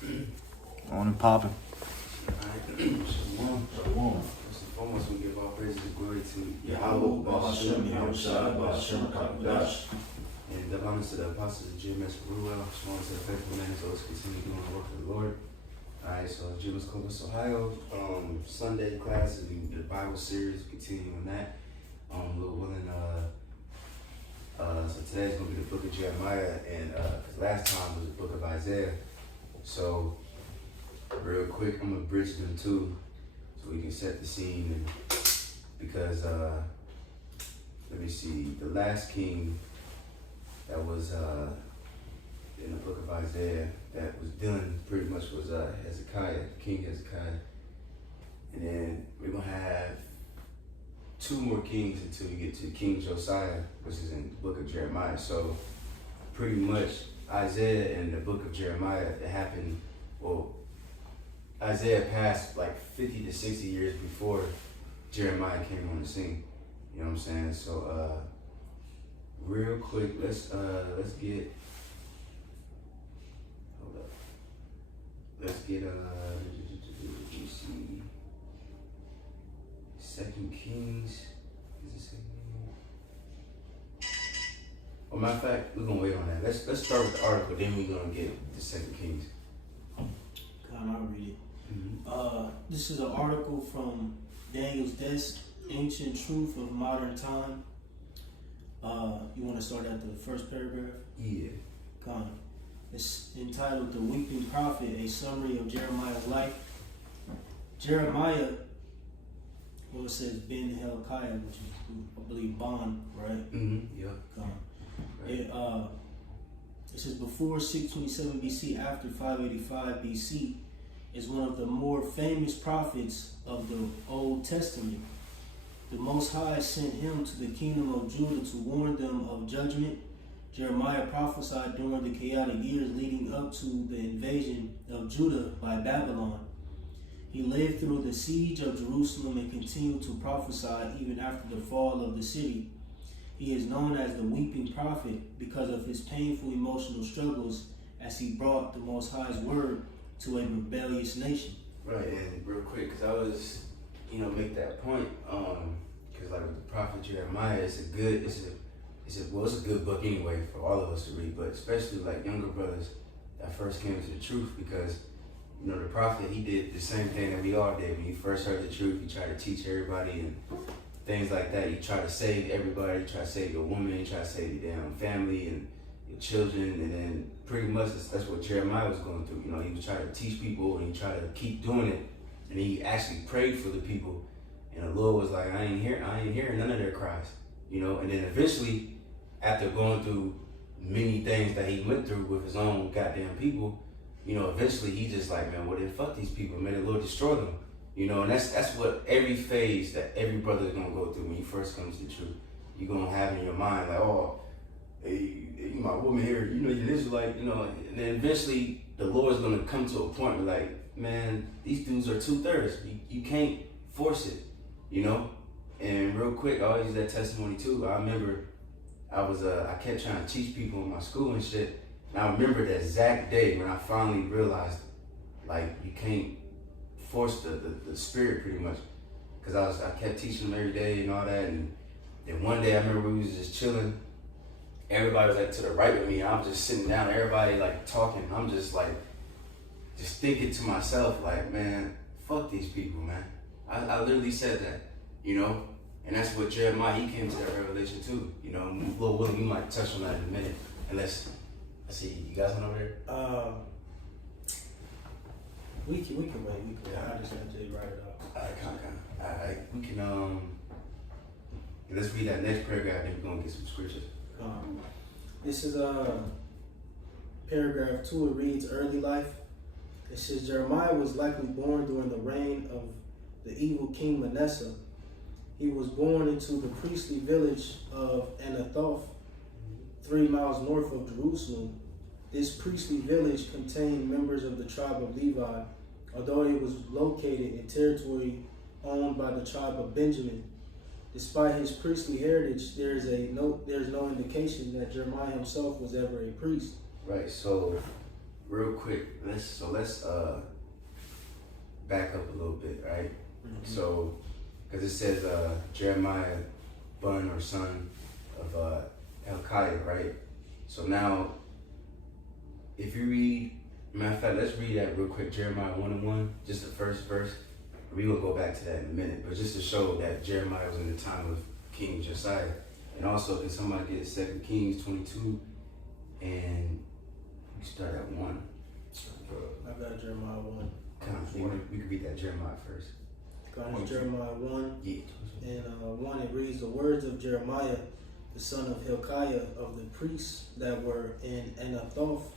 On and popping. Shalom. First and foremost, we give all praise and glory to Yahweh, and the honors to the apostles of GMS Col. Shalom to the faithful men as always continue doing the work of the Lord. Alright, so GMS Col, Ohio. Sunday class and the Bible series, continuing that. Lord willing, so today's gonna be the book of Jeremiah, and cause last time was the book of Isaiah. So real quick, I'm gonna bridge them too, so we can set the scene. And because let me see, the last king that was in the book of Isaiah that was dealing pretty much was Hezekiah, King Hezekiah, and then we're gonna have two more kings until we get to King Josiah, which is in the book of Jeremiah. So pretty much Isaiah and the book of Jeremiah, it happened, well, Isaiah passed like 50 to 60 years before Jeremiah came on the scene. You know what I'm saying? So real quick, let's get, hold up. Let's get let me see. Second Kings. Is it Second Kings? Well, matter of fact, we're gonna wait on that. Let's start with the article, then we're gonna get the Second Kings. I'll read it. This is an article from Daniel's Desk, Ancient Truth of Modern Time. You want to start at the first paragraph? Yeah. It's entitled The Weeping Prophet, a summary of Jeremiah's life. Jeremiah, well, it says Ben Hilkiah, which is, I believe, Bon, right? Mm-hmm. Yeah. Right. It says before 627 BC, after 585 BC, is one of the more famous prophets of the Old Testament. The Most High sent him to the kingdom of Judah to warn them of judgment. Jeremiah prophesied during the chaotic years leading up to the invasion of Judah by Babylon. He lived through the siege of Jerusalem and continued to prophesy even after the fall of the city. He is known as the Weeping Prophet because of his painful emotional struggles as he brought the Most High's word to a rebellious nation. Right, and real quick, because I was, make that point, because like with the prophet Jeremiah, it's a good book anyway for all of us to read, but especially like younger brothers that first came to the truth, because the prophet, he did the same thing that we all did. When he first heard the truth, he tried to teach everybody and things like that. He tried to save everybody. He tried to save your woman. He tried to save your damn family and your children. And then pretty much that's what Jeremiah was going through. He was trying to teach people and he tried to keep doing it. And he actually prayed for the people. And the Lord was like, I ain't hearing none of their cries. And then eventually, after going through many things that he went through with his own goddamn people, eventually he just like, man, well then fuck these people, man, the Lord destroy them. And that's what every phase that every brother is gonna go through when you first come to the truth. You're gonna have in your mind like, oh, hey, my woman here, you're Israelite, and then eventually the Lord's gonna come to a point where like, man, these dudes are 2/3. You can't force it, And real quick, I'll use that testimony too. I remember I kept trying to teach people in my school and shit. And I remember that exact day when I finally realized, like, you can't force the spirit pretty much. Because I kept teaching them every day and all that. And then one day I remember we was just chilling. Everybody was like to the right of me. I was just sitting down, everybody like talking. I'm just like, just thinking to myself, like, man, fuck these people, man. I literally said that, And that's what Jeremiah, he came to that revelation too. Lord willing, we might touch on that in a minute. Unless, I see, you guys went over there? We can wait. I just have to write it up. Alright, we can, let's read that next paragraph, then we're going to get some scriptures. This is paragraph 2. It reads, Early life. It says, Jeremiah was likely born during the reign of the evil king Manasseh. He was born into the priestly village of Anathoth, 3 miles north of Jerusalem. This priestly village contained members of the tribe of Levi, although it was located in territory owned by the tribe of Benjamin. Despite his priestly heritage, there's no indication that Jeremiah himself was ever a priest. Right, so real quick, let's back up a little bit, right? Mm-hmm. So, because it says Jeremiah, son or son of Hilkiah, right? So now, if you read, matter of fact, let's read that real quick, Jeremiah 1:1, just the first verse. We're going to go back to that in a minute, but just to show that Jeremiah was in the time of King Josiah. And also, can somebody get 2 Kings 22, and we start at 1. I got Jeremiah 1. We could read that Jeremiah first. Got Jeremiah 1. Yeah. And 1, it reads, the words of Jeremiah, the son of Hilkiah, of the priests that were in Anathoth,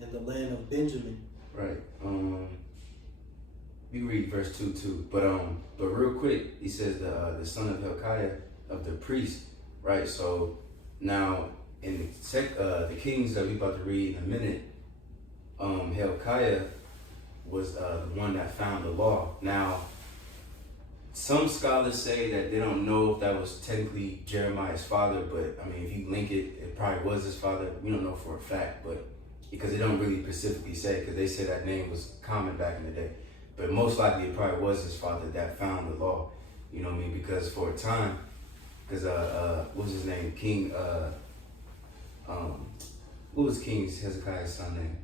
in the land of Benjamin. Right. We read verse 2 too. But real quick, he says the son of Hilkiah, of the priest. Right. So now in the Kings that we about to read in a minute, Hilkiah was the one that found the law. Now, some scholars say that they don't know if that was technically Jeremiah's father, but I mean, if you link it, it probably was his father. We don't know for a fact, but because they don't really specifically say, because they said that name was common back in the day. But most likely it probably was his father that found the law. You know what I mean? Because for a time, because what was his name? King, what was King Hezekiah's son name?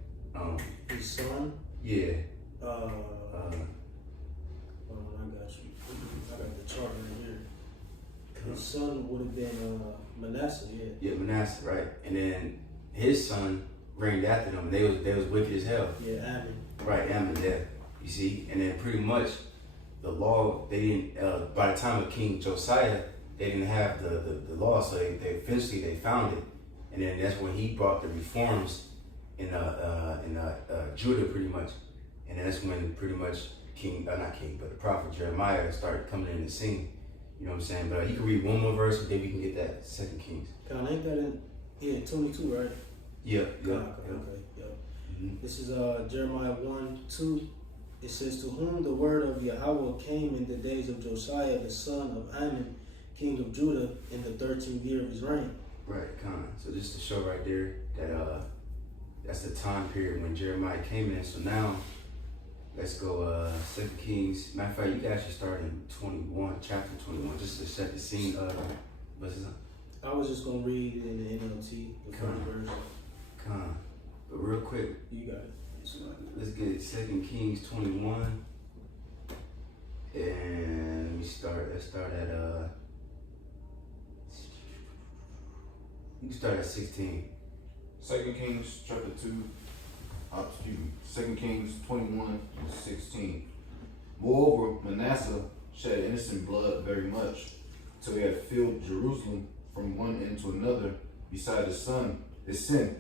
His son? Yeah. I got you. I got the chart right here. His son would have been Manasseh, yeah. Yeah, Manasseh, right? And then his son reigned after them. They was wicked as hell. Yeah, Ammon. Right, Ammon, yeah. You see? And then pretty much the law, they didn't, by the time of King Josiah, they didn't have the law, so they eventually they found it. And then that's when he brought the reforms in Judah pretty much. And that's when pretty much the prophet Jeremiah started coming in the scene. You know what I'm saying? But you can read one more verse, and then we can get that 2 Kings. Ain't that in 22, right? Yeah. Okay, yeah. Mm-hmm. This is Jeremiah 1:2. It says, to whom the word of Yahweh came in the days of Josiah, the son of Ammon, king of Judah, in the 13th year of his reign. Right, so just to show right there that that's the time period when Jeremiah came in. So now, let's go 2 Kings. Matter of fact, you can actually start in chapter 21, just to set the scene of what's his name? I was just going to read in the NLT, the first verse. But real quick, you got it. Let's get 2 Kings 21. And let's start at you can start at 16. 2 Kings chapter 2, 2 Kings 21:16. Moreover, Manasseh shed innocent blood very much, till he had filled Jerusalem from one end to another, beside his sin,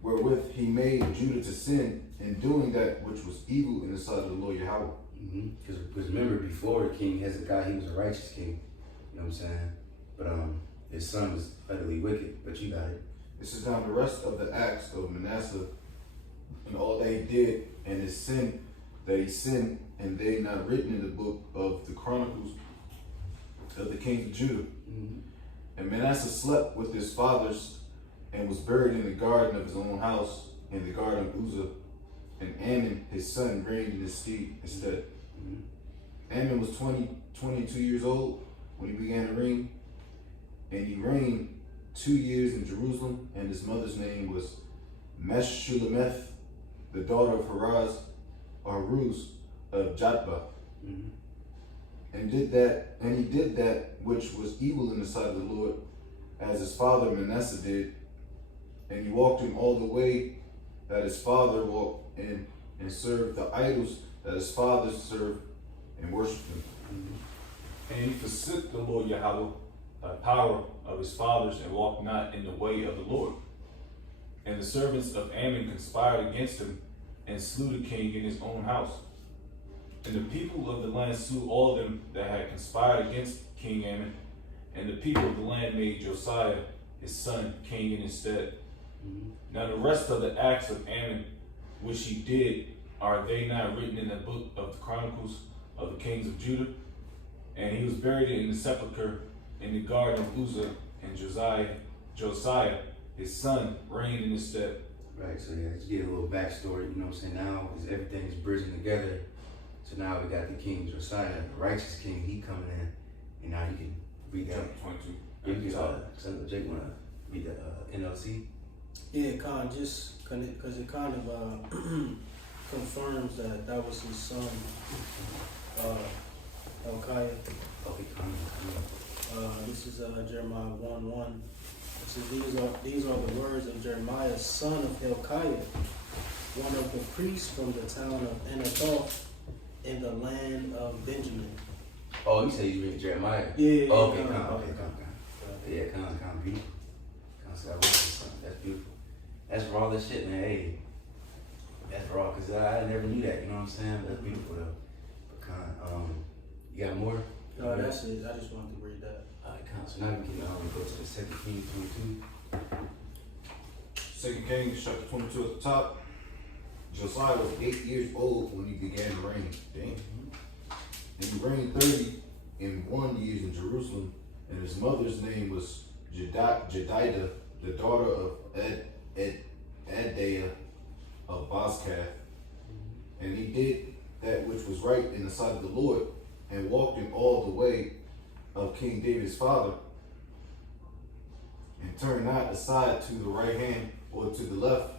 wherewith he made Judah to sin, in doing that which was evil in the sight of the Lord Yahweh. Because remember, before King Hezekiah, he was a righteous king. You know what I'm saying? But his son was utterly wicked. But you got it. This is now the rest of the acts of Manasseh, and all that he did, and his sin that he sinned, and they not written in the book of the Chronicles of the kings of Judah. Mm-hmm. And Manasseh slept with his fathers, and was buried in the garden of his own house, in the garden of Uzzah. And Ammon, his son, reigned in his stead. Mm-hmm. Ammon was 22 years old when he began to reign, and he reigned 2 years in Jerusalem, and his mother's name was Meshullemeth, the daughter of Haruz of Jatbah. Mm-hmm. And he did that which was evil in the sight of the Lord, as his father Manasseh did, and he walked in all the way that his father walked in, and served the idols that his fathers served, and worshipped them. Mm-hmm. And he forsook the Lord Yahweh, the power of his fathers, and walked not in the way of the Lord. And the servants of Ammon conspired against him, and slew the king in his own house. And the people of the land slew all of them that had conspired against King Ammon. And the people of the land made Josiah, his son, king in his stead. Mm-hmm. Now the rest of the acts of Ammon, which he did, are they not written in the book of the Chronicles of the kings of Judah? And he was buried in the sepulchre in the garden of Uzzah, and Josiah, his son, reigned in his stead. Right, so yeah, let's get a little backstory, you know what I'm saying? Now, because everything's bridging together, so now we got the king Josiah, the righteous king, he coming in, and now you can read that. Chapter 22. You can, Jake wanna read the NLC? Yeah, just because it kind of confirms that was his son, Hilkiah. Okay, This is Jeremiah 1:1. It says, these are the words of Jeremiah, son of Hilkiah, one of the priests from the town of Anathoth in the land of Benjamin. Oh, you say you read Jeremiah? Yeah. Oh, okay, come. Yeah, come, beautiful. That's beautiful. That's raw as shit, man. Hey, that's raw, because I never knew that, you know what I'm saying? That's beautiful, though. But you got more? No, that's it. I just wanted to read that. Alright, so now we can go to the 2 Kings 22. 2 Kings chapter 22 at the top. Josiah was 8 years old when he began to reign. Damn. And he reigned 31 years in Jerusalem, and his mother's name was Jedidah, the daughter of Adaiah of Bozkath. And he did that which was right in the sight of the Lord, and walked in all the way of King David's father, and turned not aside to the right hand or to the left.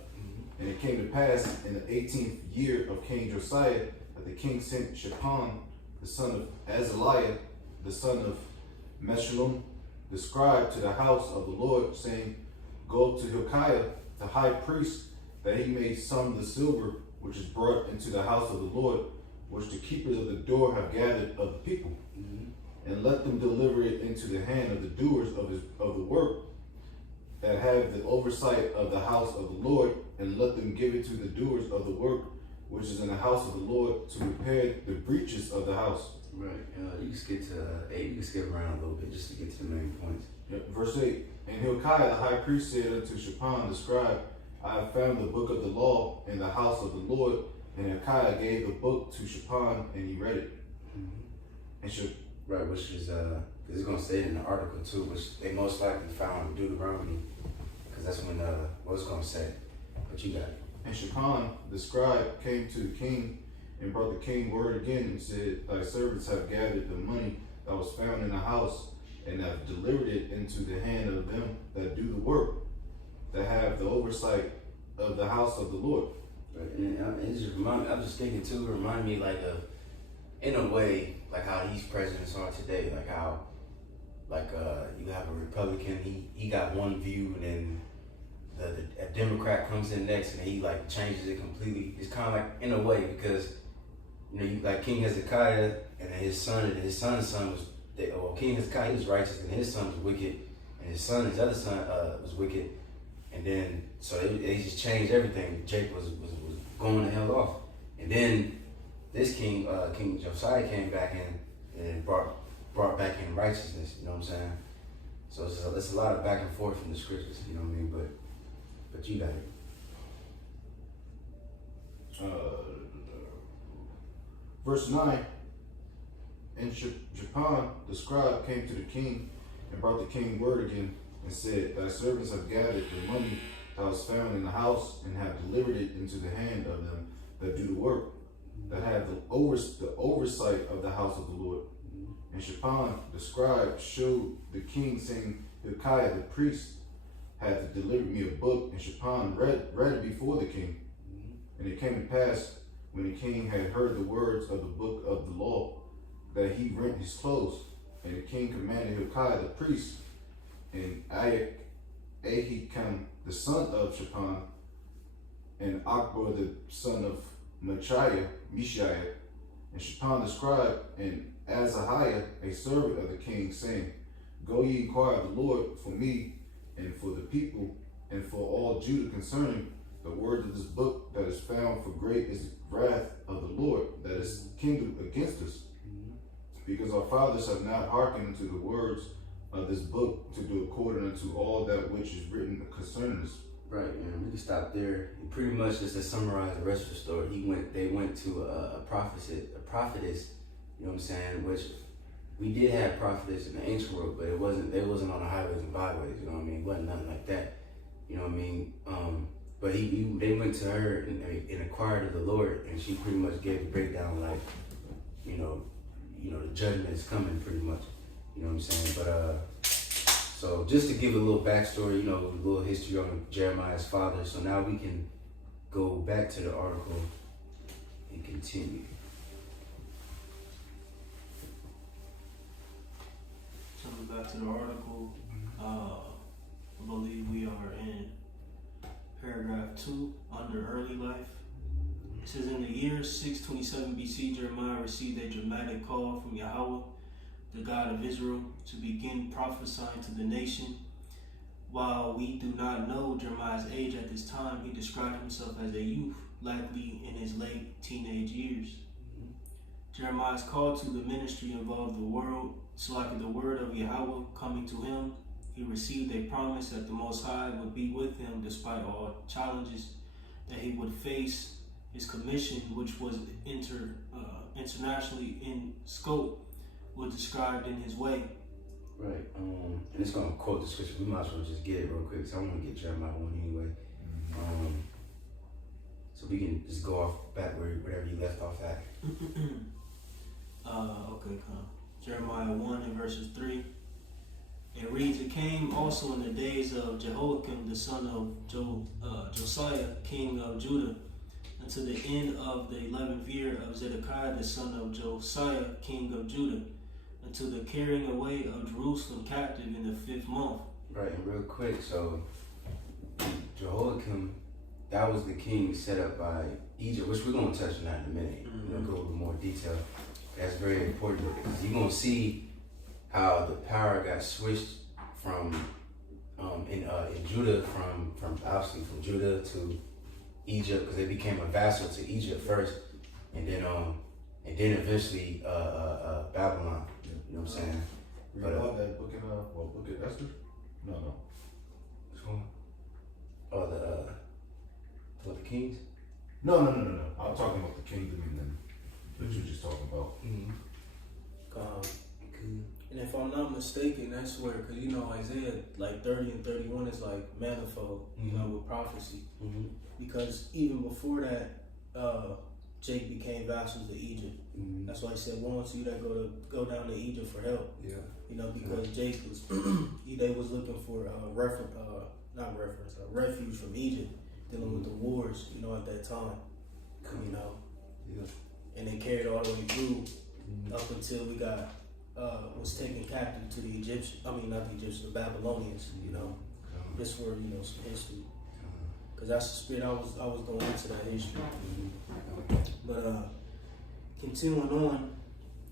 And it came to pass in the 18th year of King Josiah that the king sent Shaphan, the son of Azaliah, the son of Meshullam, the scribe, to the house of the Lord, saying, Go to Hilkiah, the high priest, that he may sum the silver which is brought into the house of the Lord, which the keepers of the door have gathered of the people, and let them deliver it into the hand of the doers of the work that have the oversight of the house of the Lord, and let them give it to the doers of the work which is in the house of the Lord, to repair the breaches of the house. Right. You can skip to 8. You can skip around a little bit just to get to the main points. Yep. Verse 8. And Hilkiah the high priest said unto Shaphan the scribe, I have found the book of the law in the house of the Lord. And Hilkiah gave the book to Shaphan, and he read it. And right, which is it's gonna say it in the article too, which they most likely found in Deuteronomy, because that's when what it's gonna say. But you got it. And Shaphan the scribe came to the king, and brought the king word again, and said, Thy servants have gathered the money that was found in the house, and have delivered it into the hand of them that do the work, that have the oversight of the house of the Lord. Right. And it just I'm just thinking too, remind me like of, in a way, like how these presidents are today, like how, you have a Republican, he got one view, and then a Democrat comes in next, and he like changes it completely. It's kind of like, in a way, because you like King Hezekiah and his son's son was, King Hezekiah, he was righteous, and his son was wicked, and his other son was wicked, and then so they just changed everything. Jake was going the hell off, and then this king Josiah came back in and brought back in righteousness. You know what I'm saying? So it's a lot of back and forth from the scriptures. You know what I mean? But you got it. Verse 9. And Shaphan the scribe came to the king, and brought the king word again, and said, Thy servants have gathered the money that was found in the house, and have delivered it into the hand of them that do the work, that have the oversight of the house of the Lord. And Shaphan the scribe showed the king, saying, Hilkiah the priest hath delivered me a book. And Shaphan read it before the king. And it came to pass, when the king had heard the words of the book of the law, that he rent his clothes. And the king commanded Hilkiah the priest, and Ahikam the son of Shaphan, and Akbar the son of Mishiah, and Shaphan the scribe, and Azahiah, a servant of the king, saying, Go ye inquire of the Lord for me, and for the people, and for all Judah concerning the words of this book that is found, for great is the wrath of the Lord that is kindled against us. Because our fathers have not hearkened unto the words of this book, to do according unto all that which is written concerning us. Right, and we can stop there. Pretty much just to summarize the rest of the story, they went to a prophetess, you know what I'm saying, which we did have prophetess in the ancient world, but they wasn't on the highways and byways, you know what I mean? It wasn't nothing like that. You know what I mean? But they went to her and inquired of the Lord, and she pretty much gave a breakdown like, you know, the judgment is coming pretty much. You know what I'm saying? But so just to give a little backstory, you know, a little history on Jeremiah's father. So now we can go back to the article and continue. Coming back to the article, I believe we are in paragraph 2 under early life. It says, in the year 627 BC, Jeremiah received a dramatic call from Yahweh, the God of Israel, to begin prophesying to the nation. While we do not know Jeremiah's age at this time, he described himself as a youth, likely in his late teenage years. Jeremiah's call to the ministry involved the word of Yahweh coming to him. He received a promise that the Most High would be with him despite all challenges that he would face. His commission, which was internationally in scope, was described in his way. Right. And it's going to quote the scripture. We might as well just get it real quick, because I want to get Jeremiah 1 anyway. So we can just go off back wherever you left off at. Okay, come. Jeremiah 1 and verses 3. It reads, it came also in the days of Jehoiakim, the son of Josiah, king of Judah, unto the end of the 11th year of Zedekiah, the son of Josiah, king of Judah, unto the carrying away of Jerusalem captive in the 5th month. Right, and real quick, so Jehoiakim, that was the king set up by Egypt, which we're going to touch on that in a minute. We're going to go into more detail. That's very important, because you're going to see how the power got switched from in Judah, from obviously from Judah to Egypt, because they became a vassal to Egypt first, and then eventually Babylon. You know what I'm saying? Read about that book in book of Esther? No. What's going on? Oh, the kings? No. I'm talking about the kingdom and that you're just talking about. And if I'm not mistaken, that's where, because you know Isaiah like 30 and 31 is like manifold, you know, with prophecy. Because even before that, Jake became vassals to Egypt. That's why he said, "Woe unto you that go down to Egypt for help." Yeah. You know, because Jake was they was looking for refuge from Egypt, dealing with the wars. You know, at that time. You know. Yeah. And they carried all the way through up until we got was taken captive to the Egyptians. I mean, not the Egyptians, the Babylonians. You know, just for some history. Because that's the spirit I was going into that history. But continuing on,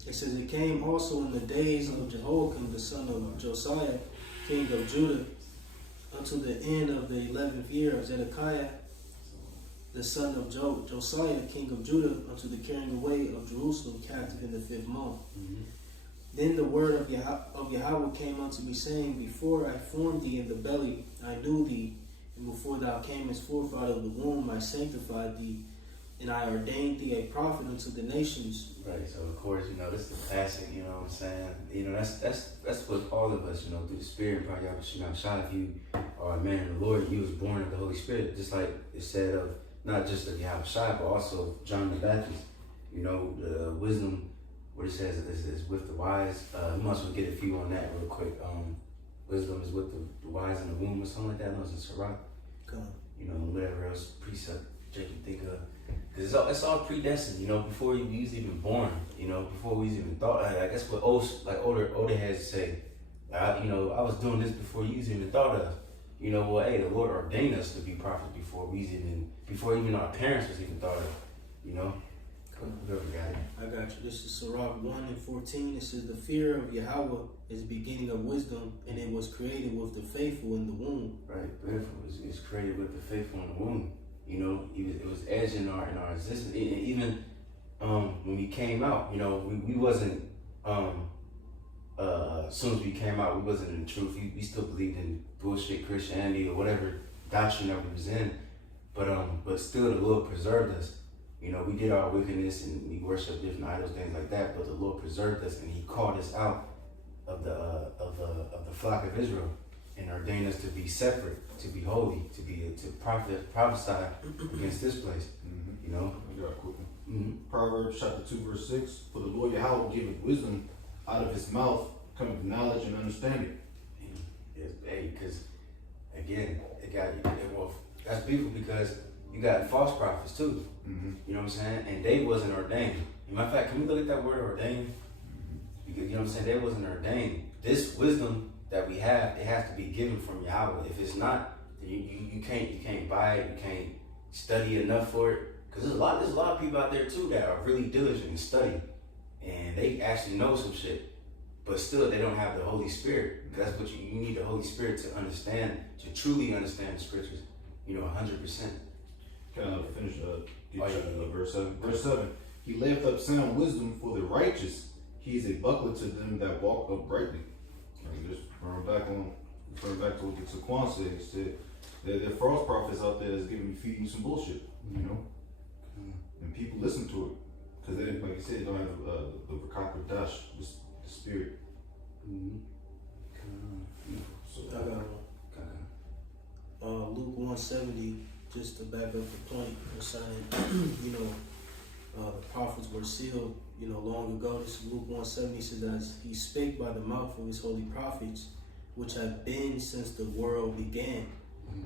it says, it came also in the days of Jehoiakim, the son of Josiah, king of Judah, unto the end of the 11th year of Zedekiah, the son of Josiah, king of Judah, unto the carrying away of Jerusalem captive in the 5th month. Then the word of Yahweh came unto me, saying, before I formed thee in the belly, I knew thee, and before thou camest forth out of the womb, I sanctified thee, and I ordained thee a prophet unto the nations. Right. So of course, you know, this is the classic. You know what I'm saying? You know, that's what all of us, you know, through the Spirit. Probably if you are a man of the Lord, you was born of the Holy Spirit, just like it said of not just of Yahushua, but also of John the Baptist. You know, the wisdom. What it says is with the wise. We must well get a few on that real quick. Wisdom is with the wise in the womb or something like that. No, it's in Sirach. You know, whatever else precept Jake can think of. Because it's all predestined, you know, before we was even born, you know, before we was even thought. Like that's what older heads say. Like, you know, I was doing this before you was even thought of. You know, well, hey, the Lord ordained us to be prophets before even our parents was even thought of. You know. Whoever got it. I got you. This is Sirach 1 and 14. It says, the fear of Yahweh is the beginning of wisdom, and it was created with the faithful in the womb. Right, beautiful. It's created with the faithful in the womb. You know, it was edged in our existence. Even when we came out, you know, we wasn't. As soon as we came out, we wasn't in the truth. We still believed in bullshit Christianity or whatever doctrine that we was in. But still, the Lord preserved us. You know, we did our wickedness and we worshiped different idols, things like that. But the Lord preserved us, and He called us out of the flock of Israel. and ordained us to be separate, to be holy, to prophesy against this place. You know. I got a quick one. Proverbs chapter 2 verse 6. For the Lord Yahweh giveth wisdom, out of his mouth cometh knowledge and understanding. Hey, because again, well, that's beautiful because you got false prophets too. You know what I'm saying? And they wasn't ordained. As a matter of fact, can we look at that word ordained? Because you know what I'm saying, they wasn't ordained. This wisdom that we have, it has to be given from Yahweh. If it's not, then you can't buy it. You can't study enough for it. Because there's a lot of people out there too that are really diligent and study, and they actually know some shit, but still they don't have the Holy Spirit. Because that's what you need, the Holy Spirit to understand, to truly understand the scriptures. 100%. Can I finish verse 7? Verse 7. He layeth up sound wisdom for the righteous. He is a buckler to them that walk uprightly. Just referring back to what the Taquan said. He said there are false prophets out there that's feeding you some bullshit, you know? And people listen to it because they didn't, like I said, they don't have the Rakaka Dash, the spirit. So I got one. Luke 170, just to back up the point concerning, the prophets were sealed, long ago. This is Luke 170 says, as he spake by the mouth of his holy prophets, which have been since the world began.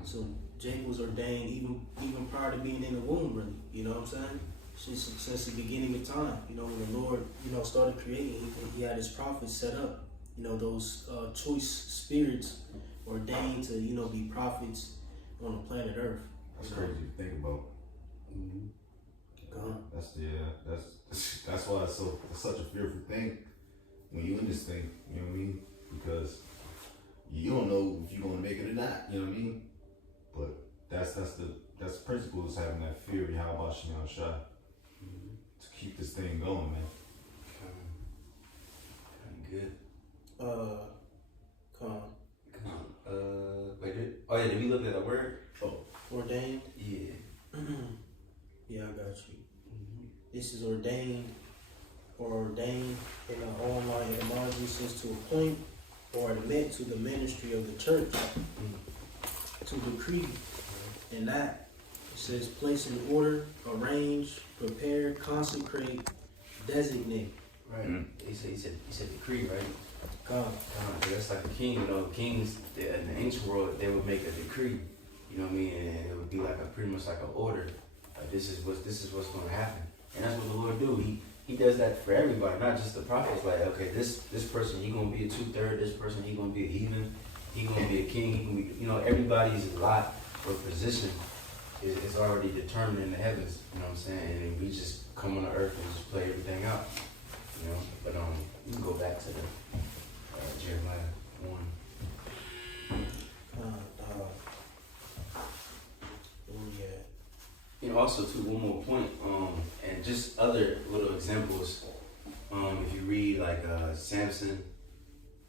So Jacob was ordained even prior to being in the womb, really. You know what I'm saying? Since the beginning of time. When the Lord, started creating, he had his prophets set up. Those choice spirits ordained to, be prophets on the planet Earth. That's crazy to think about. That's why it's such a fearful thing when you in this thing. You know what I mean? Because you don't know if you're gonna make it or not. You know what I mean? But that's the principle is having that fear of Yahweh Shem Shai to keep this thing going, man. Good. Did we look at a word? Ordained? Yeah. Yeah, I got you. This is ordained in the online etymology says to appoint or admit to the ministry of the church, to decree, and that it says place in order, arrange, prepare, consecrate, designate. Right. He said decree, right? God. That's like a king. Kings in the ancient world, they would make a decree. You know what I mean? And it would be like pretty much like an order. This is what's going to happen, and that's what the Lord do. He does that for everybody, not just the prophets. Like, okay, this person he gonna be a 2/3. This person he gonna be a heathen. He gonna be a king. He can be, everybody's lot or position is already determined in the heavens. You know what I'm saying? And we just come on the earth and just play everything out. But you can go back to the Jeremiah 1. Also too, one more point, and just other little examples. If you read like Samson,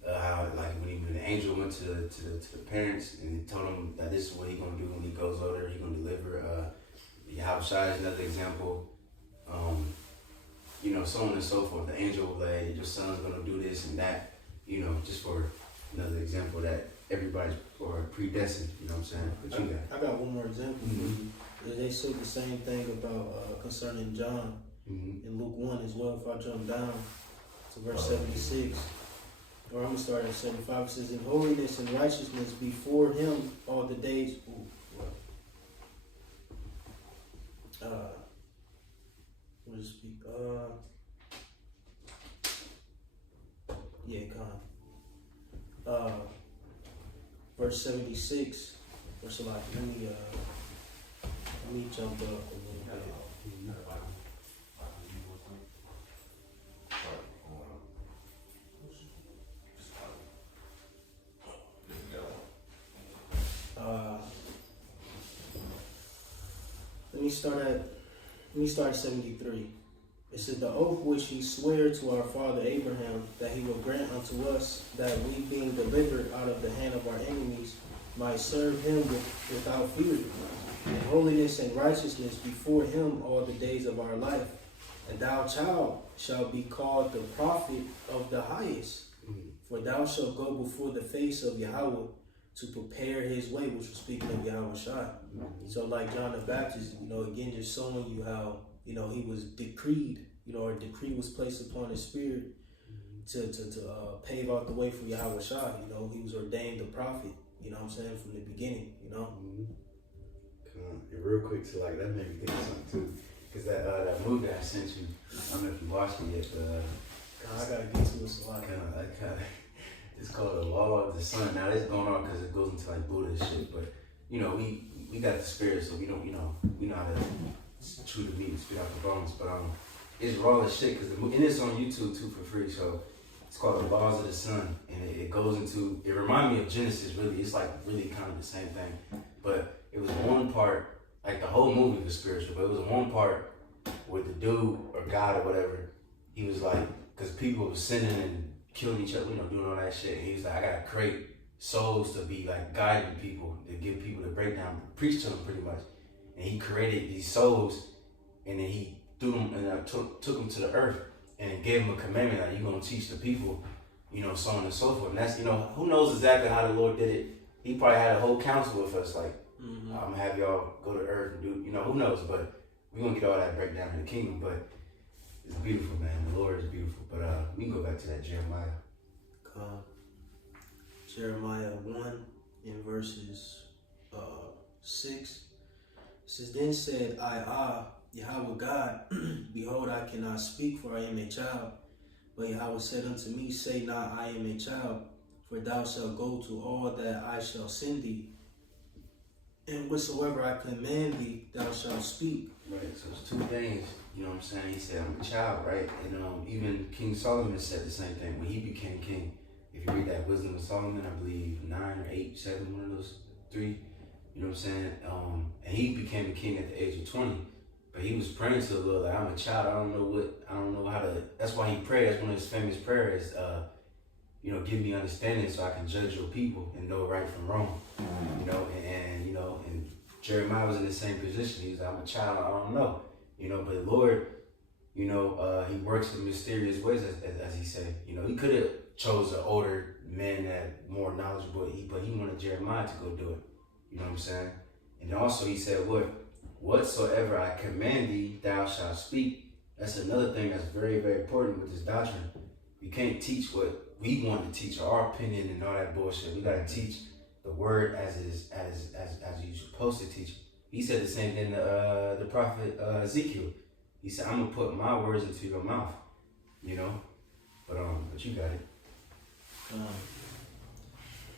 how like when the angel went to the parents and he told them that this is what he gonna do when he goes over there, he gonna deliver. Yahushua is another example. So on and so forth. The angel will like, your son's gonna do this and that. Just for another example that everybody's predestined. You know what I'm saying? But you got. I got one more example. They said the same thing about concerning John in Luke 1 as well. If I jump down to verse 76, or I'm going to start at 75, it says, in holiness and righteousness before him all the days. What is speak? Verse 76, or so like, let me jump up a little bit. Let me start at 73. It says, the oath which he sware to our father Abraham, that he will grant unto us, that we being delivered out of the hand of our enemies, might serve him without fear, in holiness and righteousness before him all the days of our life. And thou, child, shalt be called the prophet of the highest. For thou shalt go before the face of Yahweh to prepare his way, which was speaking of Yahweh Shai. So like John the Baptist, again, just showing you how, he was decreed, or a decree was placed upon his spirit to pave out the way for Yahweh Shai. He was ordained a prophet, from the beginning, Come on. And real quick, so like that made me think of something too. Cause that movie I sent you, I don't know if you watched it yet, but I gotta get to it a lot. It's called The Law of the Sun. Now this going on because it goes into like Buddhist shit, but we got the spirit, so we know how to chew the meat and spit out the bones. But it's raw as shit and it's on YouTube too for free. So it's called The Laws of the Sun, and it goes into. It reminded me of Genesis. Really, it's like really kind of the same thing, but it was one part. Like the whole movie was spiritual, but it was one part where the dude or God or whatever, he was like, because people were sinning and killing each other, doing all that shit. And he was like, I gotta create souls to be like guiding people, to give people the breakdown, preach to them pretty much. And he created these souls, and then he threw them and took them to the earth, and then gave them a commandment like you're gonna teach the people, so on and so forth. And that's who knows exactly how the Lord did it. He probably had a whole council with us like. I'm gonna have y'all go to earth and do, who knows, but we're gonna get all that breakdown in the kingdom. But it's beautiful, man. The Lord is beautiful. But we can go back to that Jeremiah. Jeremiah 1 in verses 6. It says, Then said I, Yahweh God, behold, I cannot speak, for I am a child. But Yahweh said unto me, Say not, I am a child, for thou shalt go to all that I shall send thee. And whatsoever I command thee, thou shalt speak. Right, so it's two things, what I'm saying? He said, I'm a child, right? And even King Solomon said the same thing when he became king. If you read that Wisdom of Solomon, I believe 9 or 8, 7, one of those three, you know what I'm saying? And he became a king at the age of 20. But he was praying to the Lord, like, I'm a child, I don't know how to, that's why he prayed. That's one of his famous prayers, give me understanding so I can judge your people and know right from wrong. And Jeremiah was in the same position. He was like, I'm a child, I don't know. But the Lord, he works in mysterious ways, as he said. He could have chose an older man that more knowledgeable, but he wanted Jeremiah to go do it. You know what I'm saying? And also he said, whatsoever I command thee, thou shalt speak. That's another thing that's very, very important with this doctrine. You can't teach what we want to teach, our opinion and all that bullshit. We gotta teach the word as you're supposed to teach. He said the same thing to the prophet Ezekiel. He said, I'm gonna put my words into your mouth. But you got it.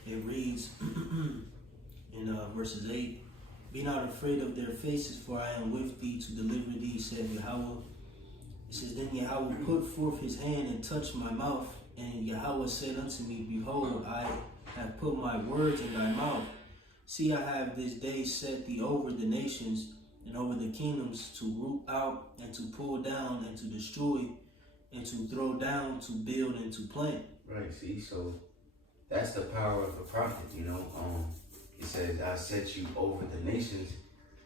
It reads in verses 8, Be not afraid of their faces, for I am with thee to deliver thee, said Yahweh. It says, Then Yahweh put forth his hand and touched my mouth. And Yahweh said unto me, Behold, I have put my words in thy mouth. See, I have this day set thee over the nations and over the kingdoms, to root out and to pull down and to destroy and to throw down, to build and to plant. Right, see, so that's the power of a prophet, It says, I set you over the nations,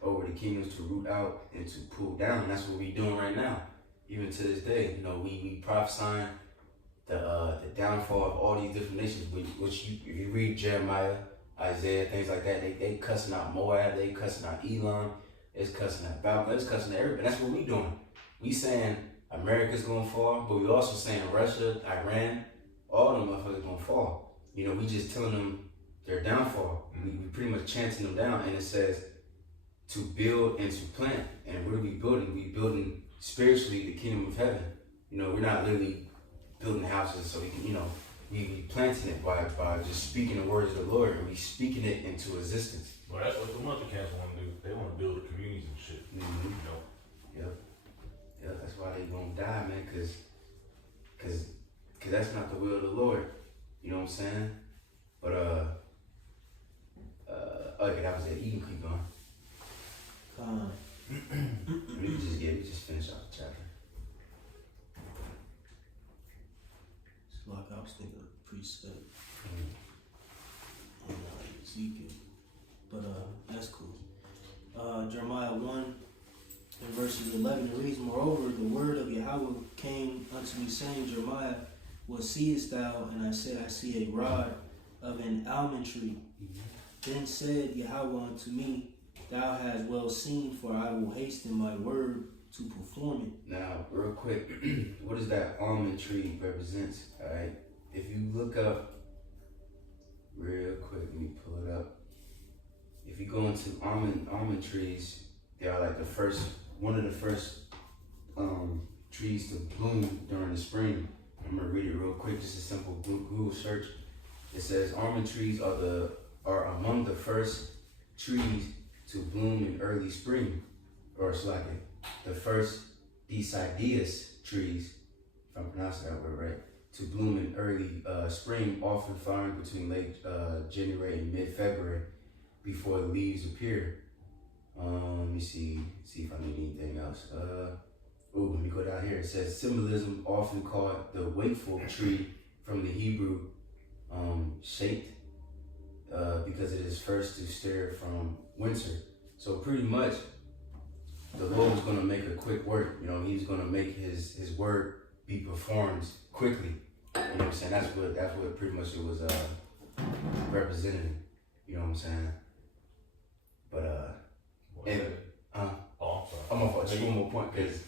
over the kingdoms, to root out and to pull down. That's what we're doing right now. Even to this day, we prophesying the downfall of all these different nations, which if you read Jeremiah, Isaiah, things like that, they cussing out Moab, they cussing out Elam, it's cussing out Babylon, it's cussing out everybody. That's what we doing. We saying America's gonna fall, but we also saying Russia, Iran, all them motherfuckers gonna fall. We just telling them their downfall. We pretty much chanting them down, and it says to build and to plant. And what are we building? We building spiritually the kingdom of heaven. We're not literally building houses so we can, we planting it by just speaking the words of the Lord, and we speaking it into existence. Well, that's what the Muncher cats want to do. They want to build communities and shit. Yep, that's why they gonna die, man, cause that's not the will of the Lord. You know what I'm saying? But okay, that was it. You can keep going. We just finish off the chapter. It's like I was thinking of precept on Ezekiel, but that's cool. Jeremiah 1 in verses 11 it reads, Moreover, the word of Yahweh came unto me, saying, Jeremiah, what seest thou? And I said, I see a rod of an almond tree. Then said Yahweh unto me, Thou hast well seen, for I will hasten my word to perform it. Now, real quick, what does that almond tree represents? All right, if you look up real quick, let me pull it up. If you go into almond trees, they are like one of the first trees to bloom during the spring. I'm gonna read it real quick, just a simple Google search. It says almond trees are among the first trees to bloom in early spring, or it's like the first deciduous trees, if I'm pronouncing that word right, to bloom in early spring, often found between late January and mid-February before the leaves appear. Let me see if I need anything else. Let me go down here. It says symbolism, often called the wakeful tree from the Hebrew, shaped because it is first to stir from winter. So pretty much, the Lord was going to make a quick work. You know, He's going to make His word be performed quickly. You know what I'm saying? That's what pretty much it was representing. You know what I'm saying? But I'm gonna just one more point, because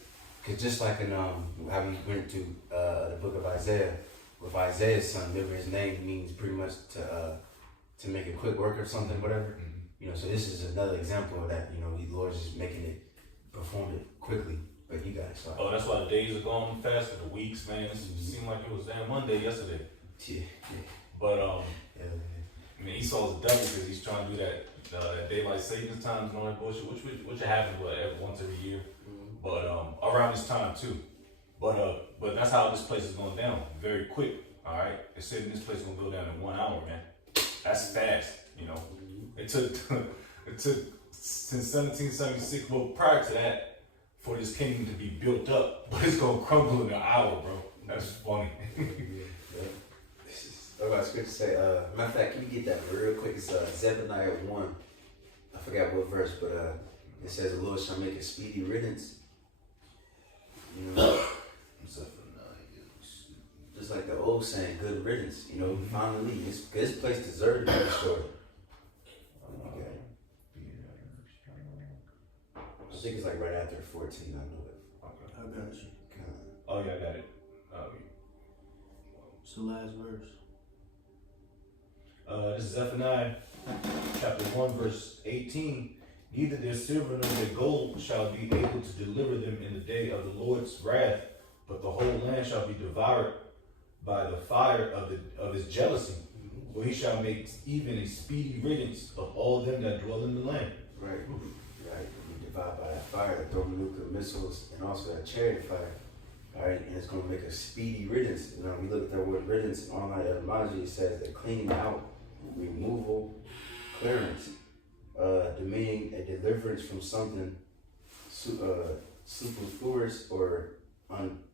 just like in how we went to the book of Isaiah, with Isaiah's son, remember his name means pretty much to make a quick work or something, whatever. You know, so this is another example of that. You know, the Lord's just making it perform it quickly. But you guys, sorry. Oh, that's why the days are going faster. The weeks, man. It seemed like it was damn Monday yesterday. Yeah. But I mean, Esau's the devil because he's trying to do that daylight savings times and all that bullshit, which happens once every year. But around this time too. But that's how this place is going down, very quick. All right, they said this place is gonna go down in 1 hour, man. That's fast, you know. It took since 1776. Well, prior to that, for this kingdom to be built up, but it's gonna crumble in an hour, bro. That's funny. I was going to say, matter of fact, can you get that real quick? It's Zephaniah 1. I forgot what verse, but it says, the Lord shall make a speedy riddance. You know, just like the old saying, good riddance. You know, finally, this place deserved to be destroyed. Okay. I think it's like right after 14, I know it. Okay. I got you. Oh yeah, I got it. It's the last verse. This is Zephaniah chapter 1 verse 18. Neither their silver nor their gold shall be able to deliver them in the day of the Lord's wrath, but the whole land shall be devoured by the fire of his jealousy. For he shall make even a speedy riddance of all them that dwell in the land. Right. Be devoured by that fire, the thermonuclear missiles, and also that chariot fire. All right, and it's going to make a speedy riddance. You know, we look at that word riddance in online etymology. It says the cleaning out, removal, clearance, demeaning a deliverance from something superfluous or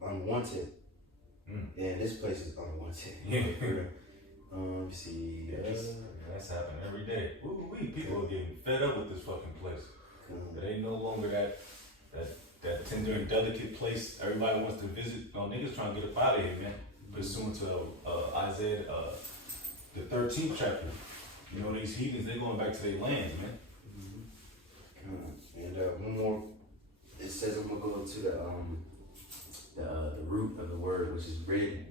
unwanted. And this place is unwanted. Let me see. That's happening every day. People are getting fed up with this fucking place. It ain't no longer that tender and delicate place everybody wants to visit. No, niggas trying to get up out of here, man. Pursuant to Isaiah, the 13th chapter. You know, these heathens, they're going back to their lands, man. And one more, it says I'm gonna go into the root of the word, which is rid,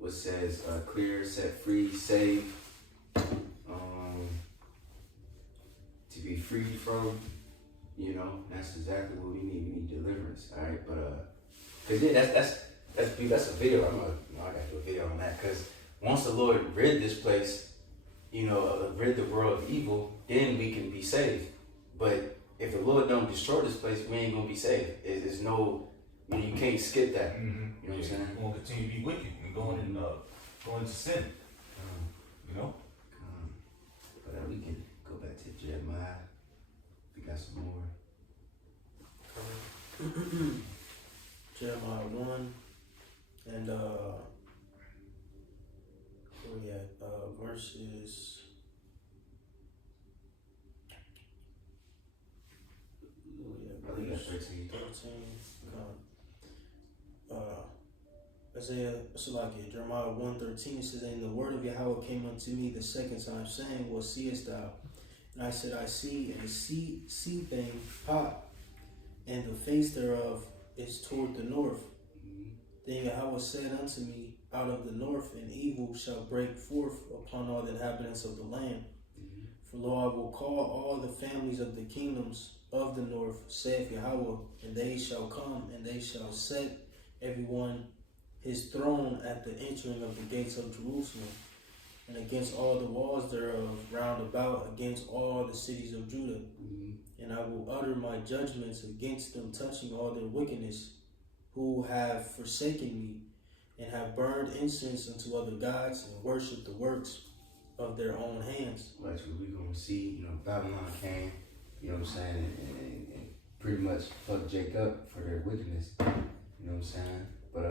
which says clear, set free, save, to be freed from. You know, that's exactly what we need. We need deliverance, all right. But cause yeah, that's a video. I gotta do a video on that. Cause once the Lord rid this place, you know, rid the world of evil, then we can be saved. But if the Lord don't destroy this place, we ain't gonna be saved. There's no, you can't skip that. You know what I'm saying? We're gonna continue to be wicked and going into sin. You know. But we can go back to Jeremiah. We got some more. Jeremiah 1 and where we at? Verses. I think that's 13. 13. Jeremiah 1:13, it says, and the word of Yahweh came unto me the second time, saying, what seest thou? And I said, I see a sea thing hot, and the face thereof is toward the north. Then Yahweh said unto me, out of the north an evil shall break forth upon all the inhabitants of the land. For lo, I will call all the families of the kingdoms of the north, saith Yahweh, and they shall come, and they shall set everyone his throne at the entering of the gates of Jerusalem, and against all the walls thereof round about, against all the cities of Judah. And I will utter my judgments against them, touching all their wickedness, who have forsaken me, and have burned incense unto other gods, and worshipped the works of their own hands. Like we're going to see, Babylon came, you know what I'm saying, and pretty much fuck Jacob for their wickedness, you know what I'm saying? But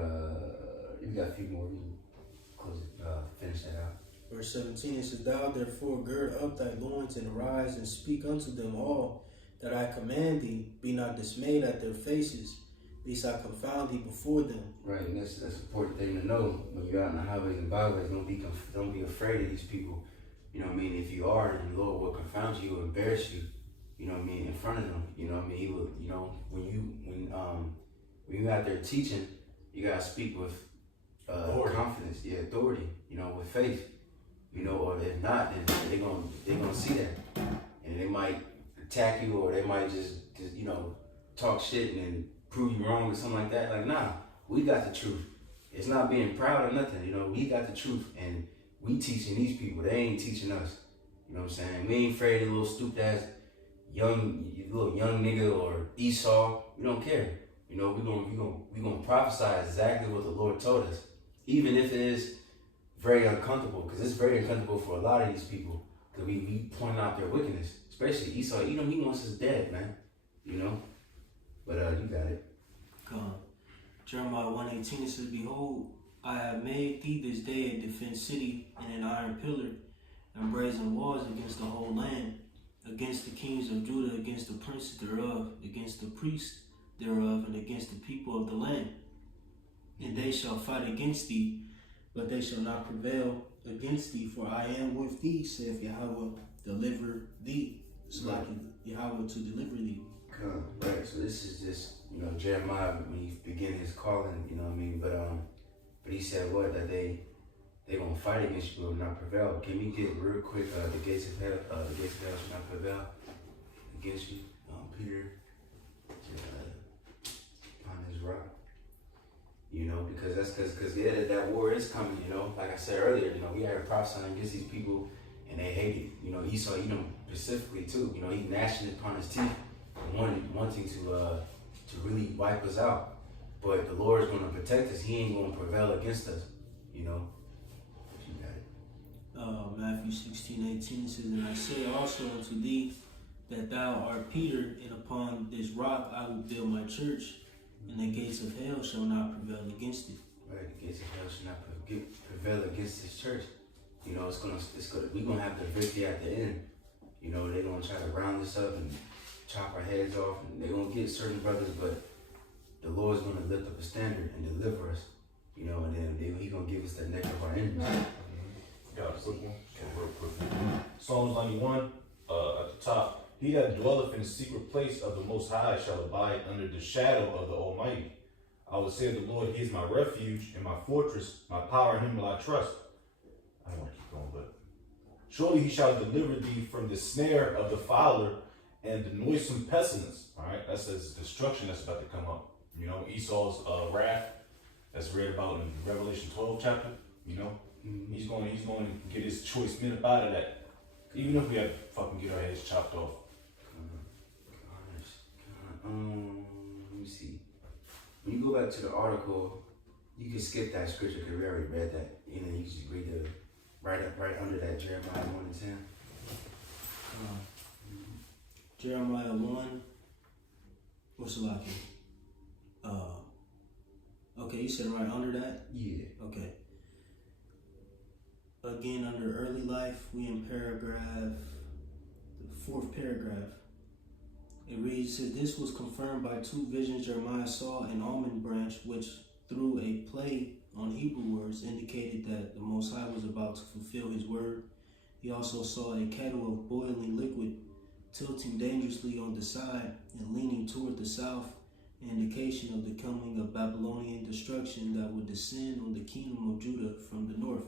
you got a few more, we can close it, finish that out. Verse 17, it says, thou therefore gird up thy loins and arise and speak unto them all that I command thee. Be not dismayed at their faces, lest I confound thee before them. Right, and that's an important thing to know when you're out in the highways and byways. Don't be afraid of these people. You know what I mean? If you are, then the Lord will confound you, will embarrass you. You know what I mean? In front of them. You know what I mean? He will. You know, when you're out there teaching, you gotta speak with confidence, authority. You know, with faith. You know, or if not, then they're gonna see that, and they might attack you, or they might just talk shit and prove you wrong or something like that. Like, nah, we got the truth. It's not being proud or nothing. We got the truth, and we teaching these people. They ain't teaching us. You know what I'm saying? We ain't afraid of little stupid ass young nigga or Esau. We don't care. We gonna prophesy exactly what the Lord told us, even if it is very uncomfortable, because it's very uncomfortable for a lot of these people, because we point out their wickedness, especially Esau. He wants us dead, man. But you got it. Jeremiah 1:18, it says, behold, I have made thee this day a defense city, and an iron pillar, and brazen walls against the whole land, against the kings of Judah, against the princes thereof, against the priests thereof, and against the people of the land. And they shall fight against thee, but they shall not prevail against thee, for I am with thee, saith Yahweh, deliver thee. It's like Yahweh to deliver thee. Right, so this is just, Jeremiah, when he began his calling, you know what I mean? But he said what? That they gonna fight against you but not prevail. Can we get real quick, the gates of hell should not prevail against you, Peter, upon his rock. Because that war is coming, like I said earlier, we had prophesying against these people, and they hate it. Esau, specifically too, he gnashing upon his teeth, wanting to really wipe us out. But the Lord is going to protect us. He ain't going to prevail against us, You got it. Matthew 16:18 says, and I say also unto thee that thou art Peter, and upon this rock I will build my church, and the gates of hell shall not prevail against it. Right, the gates of hell shall not prevail against this church. We're gonna have the victory at the end. They're gonna try to round us up and chop our heads off, and they're gonna get certain brothers, but the Lord's gonna lift up a standard and deliver us. And then He's gonna give us the neck of our enemies. Got a quick one? Real quick. Psalms 91, at the top. He that dwelleth in the secret place of the Most High shall abide under the shadow of the Almighty. I will say of the Lord, He is my refuge and my fortress, my power, in Him will I trust. I don't want to keep going, but surely He shall deliver thee from the snare of the fowler and the noisome pestilence. All right, that says destruction that's about to come up. Esau's wrath that's read about in Revelation 12 chapter. He's going to get his choice men up out of that. Even if we have to fucking get our heads chopped off. Let me see. When you go back to the article, you can skip that scripture because we already read that. You just read the right under that Jeremiah 1:10. Jeremiah 1. What's the like? Okay, you said right under that? Yeah. Okay. Again, under early life, we in the fourth paragraph. It reads, says, this was confirmed by two visions Jeremiah saw an almond branch which through a play on Hebrew words, indicated that the Most High was about to fulfill his word. He also saw a kettle of boiling liquid tilting dangerously on the side and leaning toward the south, an indication of the coming of Babylonian destruction that would descend on the kingdom of Judah from the north.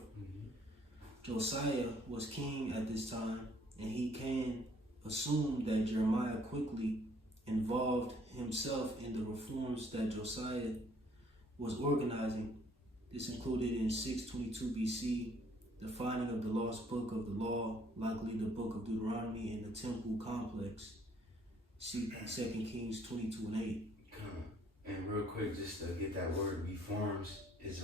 Josiah was king at this time, and he can assume that Jeremiah quickly involved himself in the reforms that Josiah was organizing. This included in 622 BC, the finding of the lost book of the law, likely the book of Deuteronomy, in the temple complex. See 2 Kings 22 and 8. And real quick, just to get that word, reforms is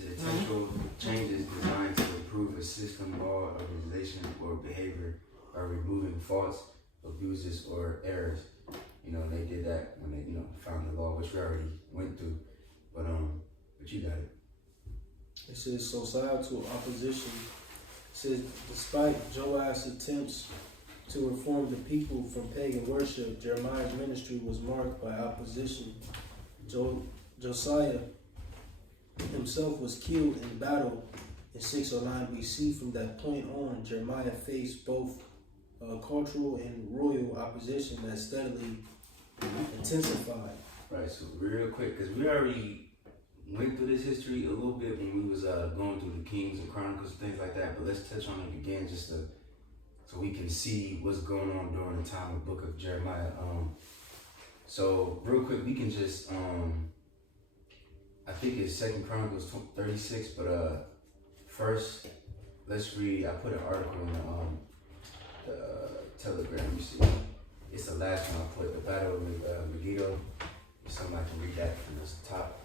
intentional changes designed to improve a system, law, organization, or behavior by removing faults, abuses, or errors. They did that when they, found the law, which we already went through. But you got it. It says societal opposition. It says despite Joash's attempts to reform the people from pagan worship, Jeremiah's ministry was marked by opposition. Josiah himself was killed in battle in 609 BC. From that point on, Jeremiah faced both cultural and royal opposition that steadily intensified. Right, so real quick, because we already went through this history a little bit when we was going through the Kings and Chronicles and things like that, but let's touch on it again just so we can see what's going on during the time of the book of Jeremiah. So real quick, we can just, I think it's 2 Chronicles 36, but first, let's read, I put an article in the Telegram, let me see. It's the last one I put, the Battle of Megiddo. Somebody can read that from the top.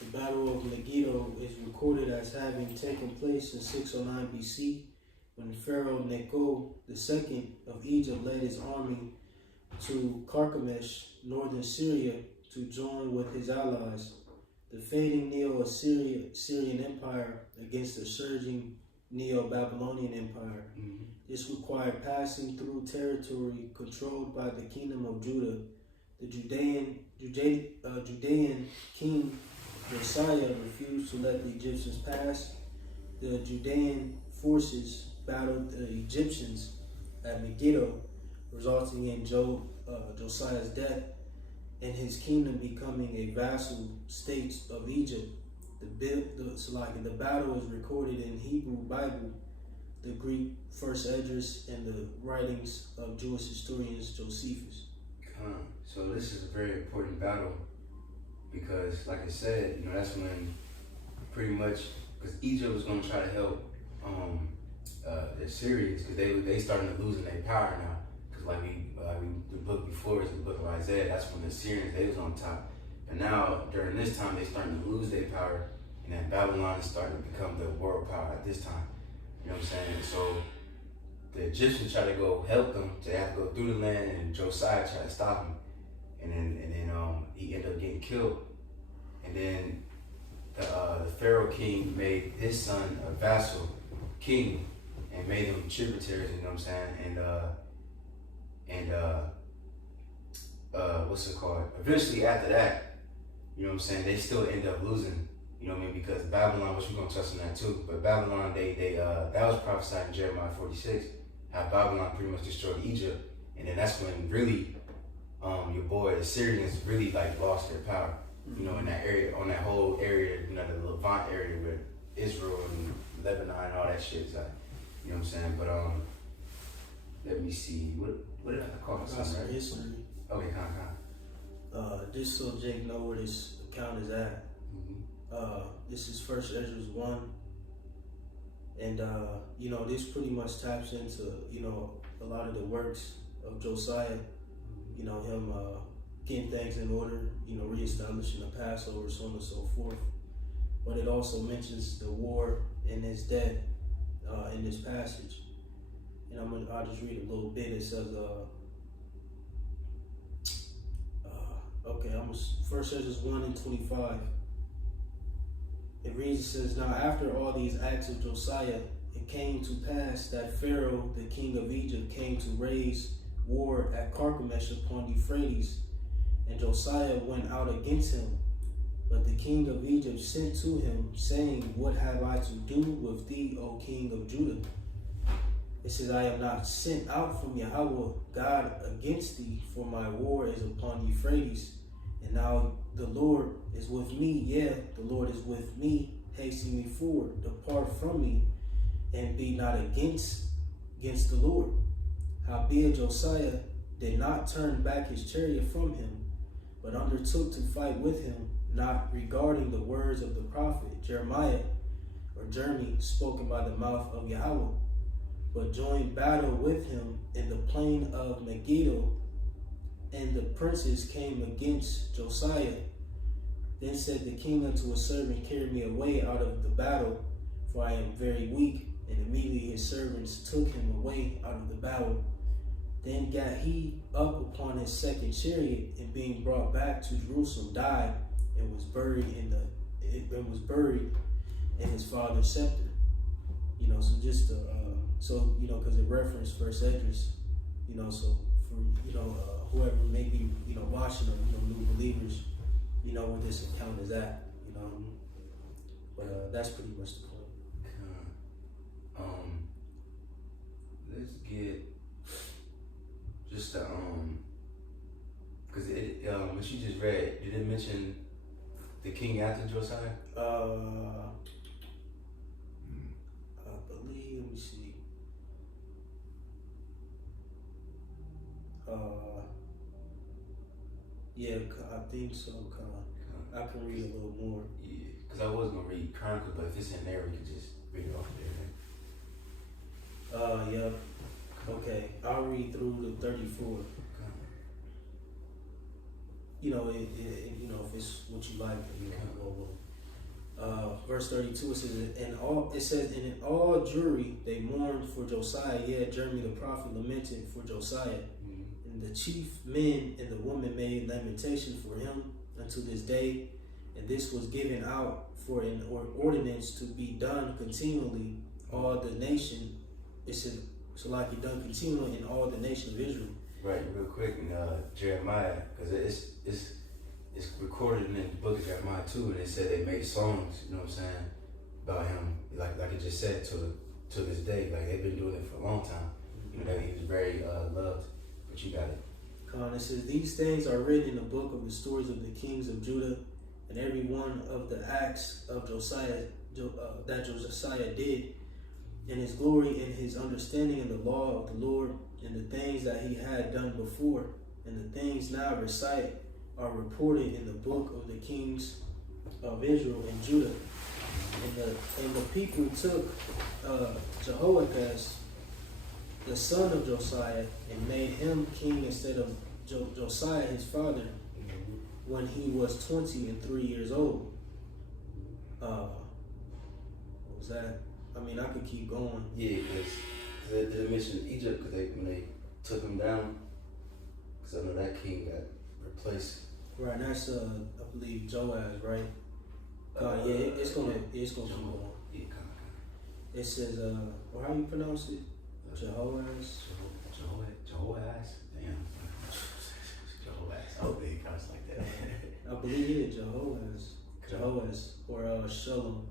The Battle of Megiddo is recorded as having taken place in 609 BC when Pharaoh Necho II of Egypt led his army to Carchemish, northern Syria, to join with his allies, the fading Neo-Assyrian Empire, against the surging Neo-Babylonian Empire. This required passing through territory controlled by the kingdom of Judah. The Judean king Josiah refused to let the Egyptians pass. The Judean forces battled the Egyptians at Megiddo, resulting in Josiah's death and his kingdom becoming a vassal state of Egypt. The battle is recorded in Hebrew Bible, the Greek First Esdras, and the writings of Jewish historians Josephus. So this is a very important battle because, like I said, that's when pretty much, because Egypt was going to try to help the Assyrians because they starting to losing their power now. Because the book before is the book of Isaiah. That's when the Assyrians, they was on top. And now during this time they starting to lose their power, and then Babylon is starting to become the world power at this time. You know what I'm saying? So the Egyptians try to go help them. They have to go through the land, and Josiah tried to stop him. And then he ended up getting killed. And then the Pharaoh king made his son a vassal king and made him tributaries, you know what I'm saying? And what's it called? Eventually after that, you know what I'm saying, they still end up losing, you know what I mean? Because Babylon, which we're gonna touch on that too, but Babylon, that was prophesied in Jeremiah 46, how Babylon pretty much destroyed Egypt. And then that's when really your boy, the Syrians really lost their power, in that area, on that whole area, the Levant area where Israel and Lebanon and all that shit is at, you know what I'm saying? But let me see, what did I call it? That's right? History. Okay, Just so Jake know where this account is at. This is First Esdras 1, and this pretty much taps into a lot of the works of Josiah. Him getting things in order, reestablishing the Passover, so on and so forth. But it also mentions the war and his death in this passage. And I'll just read a little bit. It says, First Esdras 1 and 25. It reads, it says, "Now after all these acts of Josiah, it came to pass that Pharaoh, the king of Egypt, came to raise war at Carchemish upon Euphrates, And Josiah went out against him. But the king of Egypt sent to him, saying, What have I to do with thee, O king of Judah? It says, I am not sent out from Yahweh God against thee, for my war is upon Euphrates. And now the Lord is with me, the Lord is with me. Hasten me forward, depart from me, and be not against the Lord. Howbeit Josiah did not turn back his chariot from him, but undertook to fight with him, not regarding the words of the prophet Jeremiah spoken by the mouth of Yahweh, but joined battle with him in the plain of Megiddo. And the princes came against Josiah. Then said the king unto his servant, Carry me away out of the battle, for I am very weak. And immediately his servants took him away out of the battle. Then got he up upon his second chariot, and being brought back to Jerusalem, died, and was buried in his father's scepter. So just because it referenced First Esdras, so for whoever may be watching or new believers, where this account is at, but that's pretty much the point. Let's get just because what you just read, did it mention the king after Josiah? I believe. Let me see. Yeah, I think so. I can read a little more. Yeah, because I was gonna read Chronicles, but if it's in there, we can just read it off there. Yeah. Okay, I'll read through the 34. If it's what you like, verse 32, it says, and in all Jewry they mourned for Josiah. Jeremy the prophet lamented for Josiah. And the chief men and the women made lamentation for him unto this day. And this was given out for an ordinance to be done continually all the nation. It said, so like he done continually in all the nation of Israel. Right, real quick, in Jeremiah, because it's recorded in the book of Jeremiah too, and it said they made songs, about him, like it just said to this day, like they've been doing it for a long time. That he was very loved. But you got it. It says, these things are written in the book of the stories of the kings of Judah, and every one of the acts of Josiah that Josiah did, and his glory and his understanding in the law of the Lord, and the things that he had done before, and the things now recited are reported in the book of the kings of Israel and Judah. And the people took Jehoiakim, the son of Josiah, and made him king instead of Josiah his father, when he was 23 years old. What was that? I could keep going. Yeah, because they mentioned Egypt, because when they took him down, because I know that king got replaced. Right, and that's I believe Joaz, right? It's gonna keep going. Yeah, It says, how you pronounce it? Jehoaz. Jehoaz. Damn. Jehoaz. Oh, they kind of like that. I believe it, Jehoaz, or Shalom.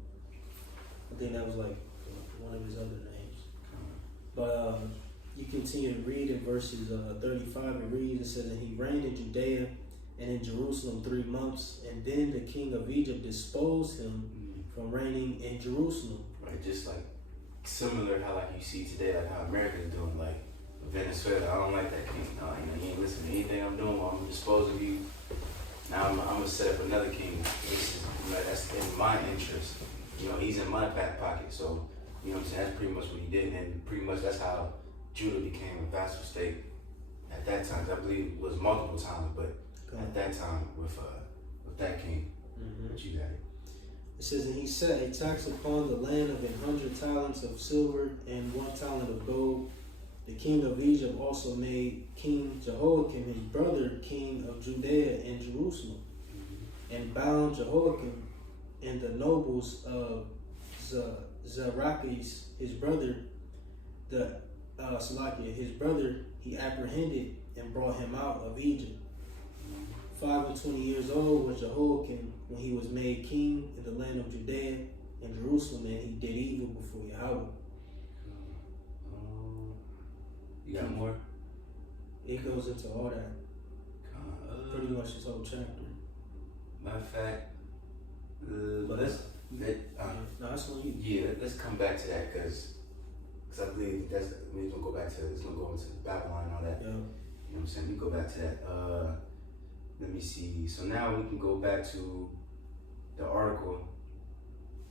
I think that was like one of his other names. But you continue to read in verses 35. It reads, it says, and he reigned in Judea and in Jerusalem 3 months, and then the king of Egypt disposed him from reigning in Jerusalem. Right, just like similar how like you see today, like how America's doing, like Venezuela. I don't like that king. No, you ain't listening to anything I'm doing. I'm gonna dispose of you. Now I'm gonna set up another king. This is, that's in my interest. He's in my back pocket. So what I'm saying, that's pretty much what he did, and pretty much that's how Judah became a vassal state at that time. I believe it was multiple times, but at that time with that king. But you got it. It says, and he set a tax upon the land of 100 talents of silver and 1 talent of gold. The king of Egypt also made King Jehoiakim his brother king of Judea and Jerusalem, and bound Jehoiakim and the nobles of Zerakis his brother, his brother he apprehended and brought him out of Egypt. 5 and 20 years old was Jehoiakim when he was made king in the land of Judea and Jerusalem, and he did evil before Yahweh. You got more? It goes into all that. Pretty much this whole chapter. Matter of fact, let's that's on you. Yeah, let's come back to that because I believe it's gonna go back to it's gonna go into Babylon and all that. Yeah. You know what I'm saying? We go back to that. Let me see. So now we can go back to the article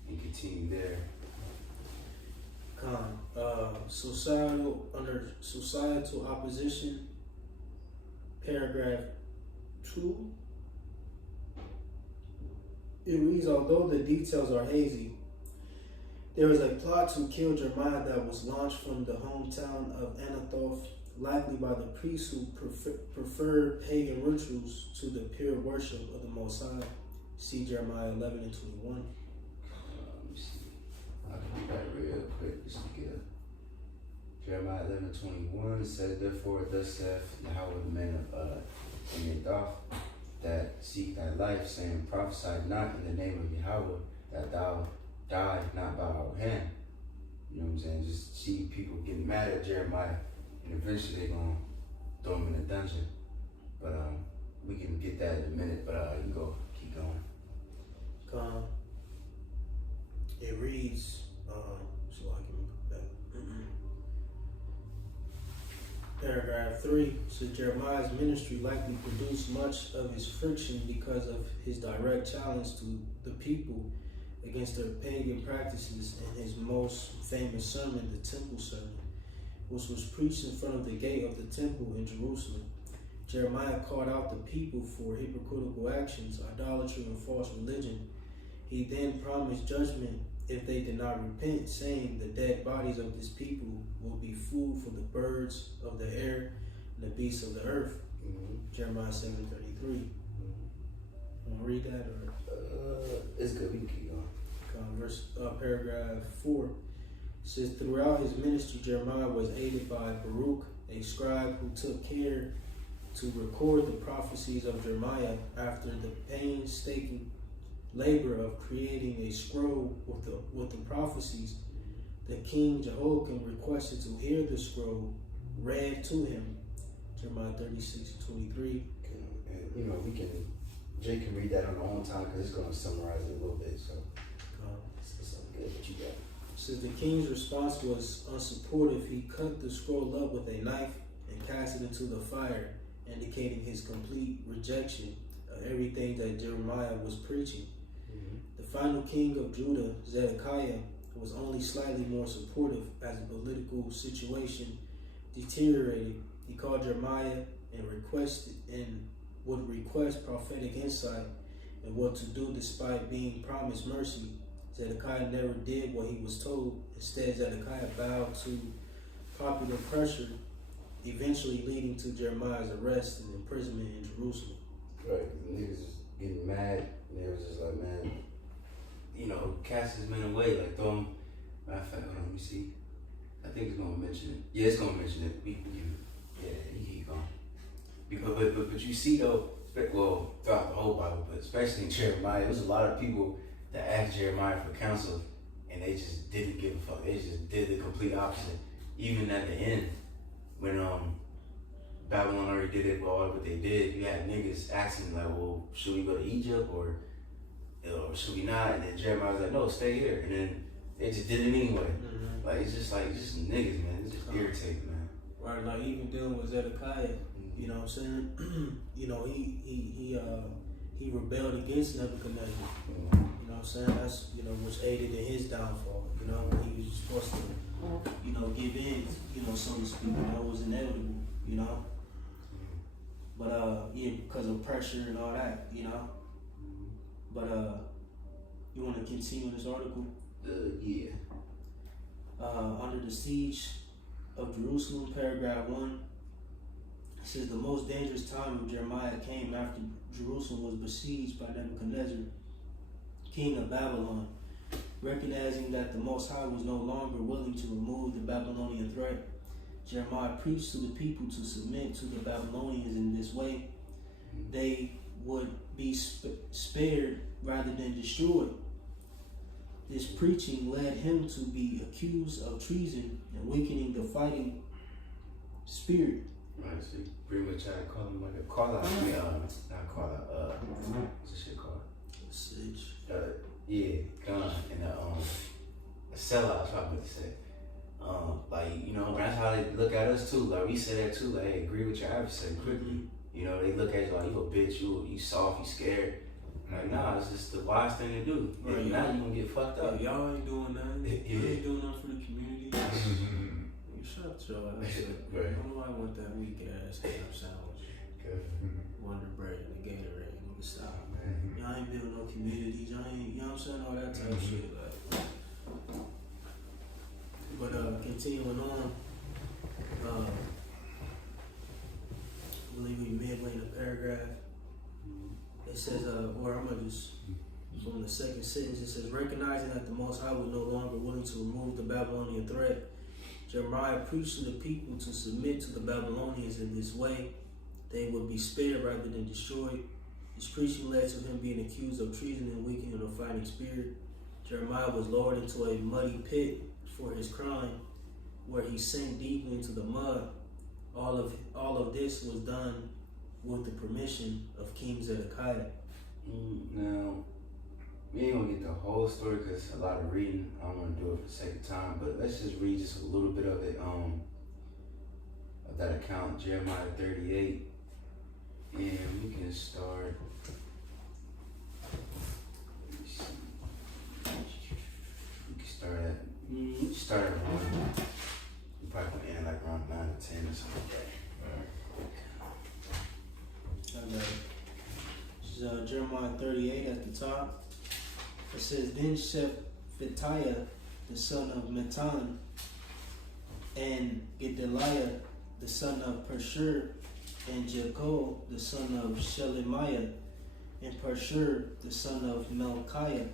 and continue there. Under societal opposition, paragraph 2. It reads, although the details are hazy, there was a plot to kill Jeremiah that was launched from the hometown of Anathoth, likely by the priests who preferred pagan rituals to the pure worship of the Most High. See Jeremiah 11 and 21. Let me see. I can do that real quick just to get Jeremiah 11:21 says, therefore, thus saith Yahweh, the man of Anathoth, that seek thy life, saying, prophesy not in the name of Yahweh, that thou die not by our hand. You know what I'm saying? Just see people getting mad at Jeremiah, and eventually they're going to throw him in a dungeon. But we can get that in a minute, but you go, keep going. It reads, so I can go back. Paragraph 3 says Jeremiah's ministry likely produced much of his friction because of his direct challenge to the people against their pagan practices in his most famous sermon, the Temple Sermon, which was preached in front of the gate of the temple in Jerusalem. Jeremiah called out the people for hypocritical actions, idolatry, and false religion. He then promised judgment if they did not repent, saying the dead bodies of this people will be food for the birds of the air and the beasts of the earth. Jeremiah 7:33. Want to read that? Or? It's good. We can keep going. Paragraph 4 says, throughout his ministry, Jeremiah was aided by Baruch, a scribe who took care to record the prophecies of Jeremiah after the painstaking labor of creating a scroll with the prophecies. The king Jehoiakim requested to hear the scroll read to him. Jeremiah 36:23. And Jay can read that on our own time because it's going to summarize it a little bit. So it's something good that you got. Since the king's response was unsupportive, he cut the scroll up with a knife and cast it into the fire, indicating his complete rejection of everything that Jeremiah was preaching. The final king of Judah, Zedekiah, was only slightly more supportive as the political situation deteriorated. He called Jeremiah and would request prophetic insight and what to do despite being promised mercy. Zedekiah never did what he was told. Instead, Zedekiah bowed to popular pressure, eventually leading to Jeremiah's arrest and imprisonment in Jerusalem. Right, the niggas was getting mad, and they was just like, man, cast his men away, like throw him. Matter of fact, hold on, let me see. I think it's gonna mention it. Yeah, it's gonna mention it. You keep going. But you see though, well, throughout the whole Bible, but especially in Jeremiah, there was a lot of people that asked Jeremiah for counsel, and they just didn't give a fuck. They just did the complete opposite. Even at the end, when Babylon already did it, well, what they did, you had niggas asking like, well, should we go to Egypt or should we not? And then Jeremiah was like, no, stay here. And then they just did it anyway. Like it's just niggas, man. It's just irritating, man. Right, like even dealing with Zedekiah, you know what I'm saying? He rebelled against Nebuchadnezzar. You know what I'm saying? That's which aided in his downfall. He was supposed to, give in, so to speak. That was inevitable, But because of pressure and all that, But you want to continue this article? Yeah. Under the siege of Jerusalem, paragraph 1 says the most dangerous time of Jeremiah came after Jerusalem was besieged by Nebuchadnezzar, king of Babylon. Recognizing that the Most High was no longer willing to remove the Babylonian threat, Jeremiah preached to the people to submit to the Babylonians in this way. They would be spared rather than destroyed. This preaching led him to be accused of treason and weakening the fighting spirit. Right, so you pretty much try to call him like a call out. Not call out, what's this shit called? Sitch. Yeah, gun and a sellout, that's what I meant to say. Like, you know, that's how they look at us too. Like, we say that too, like, hey, agree with your adversary quickly. You know, they look at you like, you a bitch, you soft, you scared. Like, nah, it's just the wise thing to do. Right, If not, you gonna get fucked up. Y'all ain't doing nothing. Yeah. You ain't doing nothing for the community. You shut your ass up. Right. Nobody want that weak ass ham sandwich. Wonder Bread and the Gatorade. Nigga, stop, man. Y'all ain't building no communities. Y'all ain't, you know what I'm saying? All that type of shit. Like. But continuing on, I believe we midway in the paragraph. It says, or I'm gonna just from the second sentence. It says, recognizing that the Most High was no longer willing to remove the Babylonian threat, Jeremiah preached to the people to submit to the Babylonians in this way. They would be spared rather than destroyed. His preaching led to him being accused of treason and weakening the fighting spirit. Jeremiah was lowered into a muddy pit for his crime, where he sank deeply into the mud. All of this was done with the permission of King Zedekiah. Now, we ain't gonna get the whole story because a lot of reading. I don't want to do it for the sake of time, but let's just read just a little bit of it. Of that account, Jeremiah 38, and we can start. Let me see. We can start at around. We probably gonna end like around 9 or 10 or something like that. This is Jeremiah 38 at the top. It says, then Shephatiah, the son of Mattan, and Gedaliah, the son of Pashur, and Jekol, the son of Shelemiah, and Pashur, the son of Melchiah,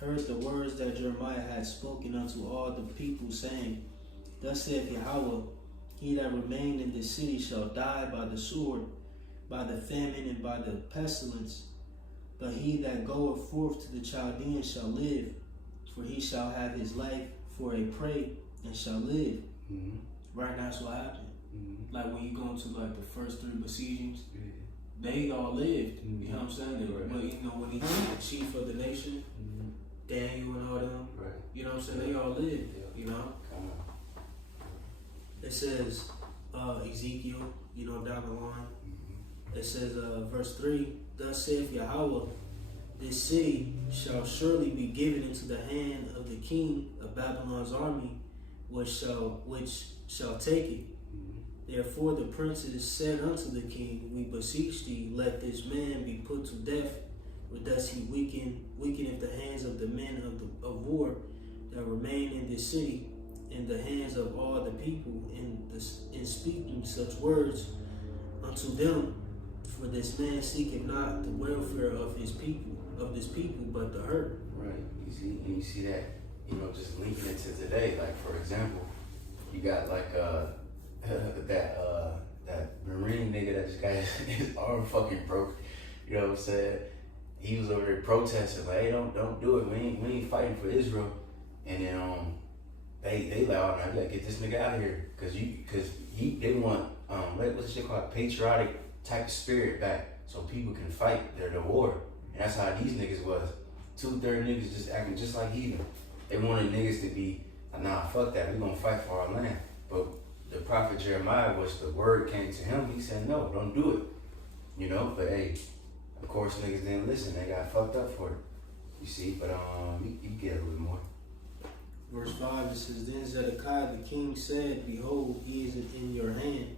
heard the words that Jeremiah had spoken unto all the people, saying, thus saith Yahweh, he that remained in this city shall die by the sword, by the famine, and by the pestilence. But he that goeth forth to the Chaldeans shall live, for he shall have his life for a prey, and shall live. Mm-hmm. Right now, that's what happened. Mm-hmm. Like when you go into like the first 3 besiegings, they all lived. Mm-hmm. You know what I'm saying? They, Right. But you know when he was the chief of the nation, Daniel and all them, Right. you know what I'm saying? They all lived. You know. Come on. It says, Ezekiel, you know, down the line. It says, verse 3, thus saith Yahweh, this city shall surely be given into the hand of the king of Babylon's army, which shall take it. Therefore the princes said unto the king, we beseech thee, let this man be put to death, for thus he weakeneth the hands of the men of war that remain in this city, in the hands of all the people, in speaking such words unto them. For this man seeketh not the welfare of this people, but the hurt. Right. You see that, you know, just linking it to today. Like for example, you got like that Marine nigga that just got his arm fucking broke. You know what I'm saying? He was over there protesting like, hey, don't do it. We ain't fighting for Israel. And then they like, oh, now you gotta get this nigga out of here, cause they want what's shit called patriotic type of spirit back, so people can fight their war. And that's how these niggas was. 2/3 niggas just acting just like heathen. They wanted niggas to be, nah, fuck that. We gonna fight for our land. But the prophet Jeremiah, was the word came to him, he said, no, don't do it. You know, but hey, of course niggas didn't listen. They got fucked up for it. You see, but you get a little bit more. Verse 5, it says, then Zedekiah the king said, behold, he is in your hand,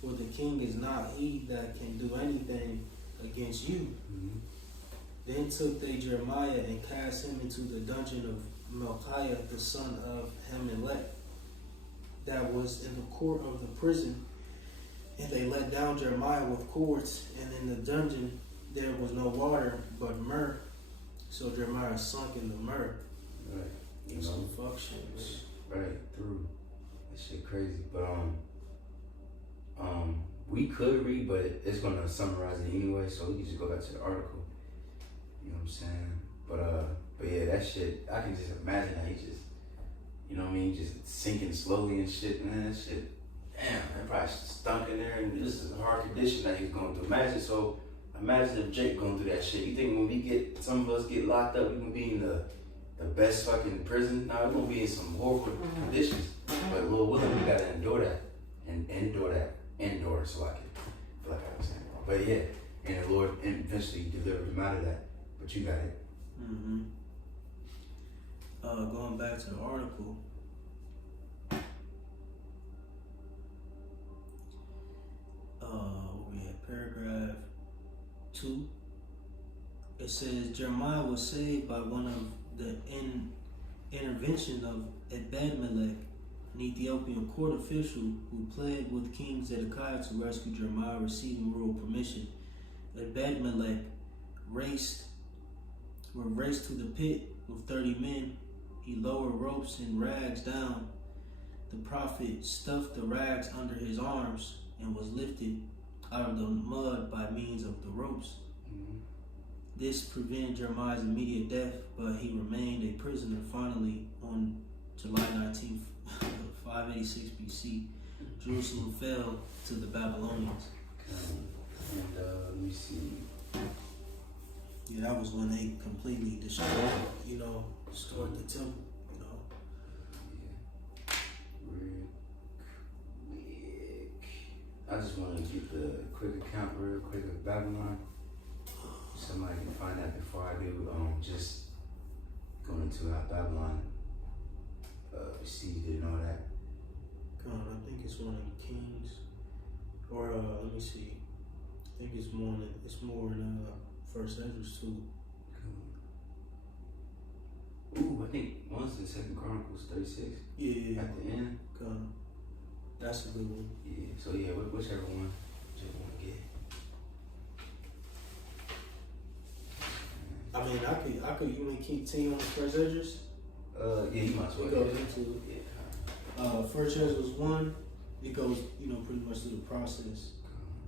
for the king is not he that can do anything against you. Mm-hmm. Then took they Jeremiah and cast him into the dungeon of Melchiah the son of Hamelech, that was in the court of the prison. And they let down Jeremiah with cords, and in the dungeon there was no water but myrrh. So Jeremiah sunk in the myrrh. Right. You Some know, fuck shit, man. right through. That shit crazy. But we could read, but it's gonna summarize it anyway, so we can just go back to the article. You know what I'm saying? But yeah, that shit, I can just imagine how he just, you know what I mean, just sinking slowly and shit, man. That shit, damn, that probably stunk in there, and this is a hard condition that he's going through. Imagine if Jake going through that shit. You think when some of us get locked up, we gonna be in the best fucking prison? Nah, we're gonna be in some horrible conditions. But Lil Willie, we gotta endure that. And endure so I can feel like I was saying it wrong. But yeah, and the Lord eventually delivered him out of that. But you got it. Mm-hmm. Going back to the article. We had paragraph 2. It says Jeremiah was saved by one of the intervention of Ebed-Melech, an Ethiopian court official who pled with King Zedekiah to rescue Jeremiah, receiving royal permission. Ebed-Melech were raced to the pit with 30 men. He lowered ropes and rags down. The prophet stuffed the rags under his arms and was lifted out of the mud by means of the ropes. Mm-hmm. This prevented Jeremiah's immediate death, but he remained a prisoner. Finally, on July 19th, 586 BC, Jerusalem fell to the Babylonians. Let me see. Yeah, that was when they completely destroyed, destroyed the temple, Yeah. Real quick. I just want to get the quick account real quick of Babylon. Somebody can find that before I do. Just going into how Babylon received it and all that. I think it's one of the kings, or let me see. I think it's more in First Ezra's too. Cool. Ooh, I think one's in Second Chronicles 36. Yeah. At the end. That's a good one. Yeah. So yeah, whichever one get. I mean, I could. You may keep team on First Ezra's. Yeah, you might as well. It goes into First Ezra's 1. It goes, pretty much through the process.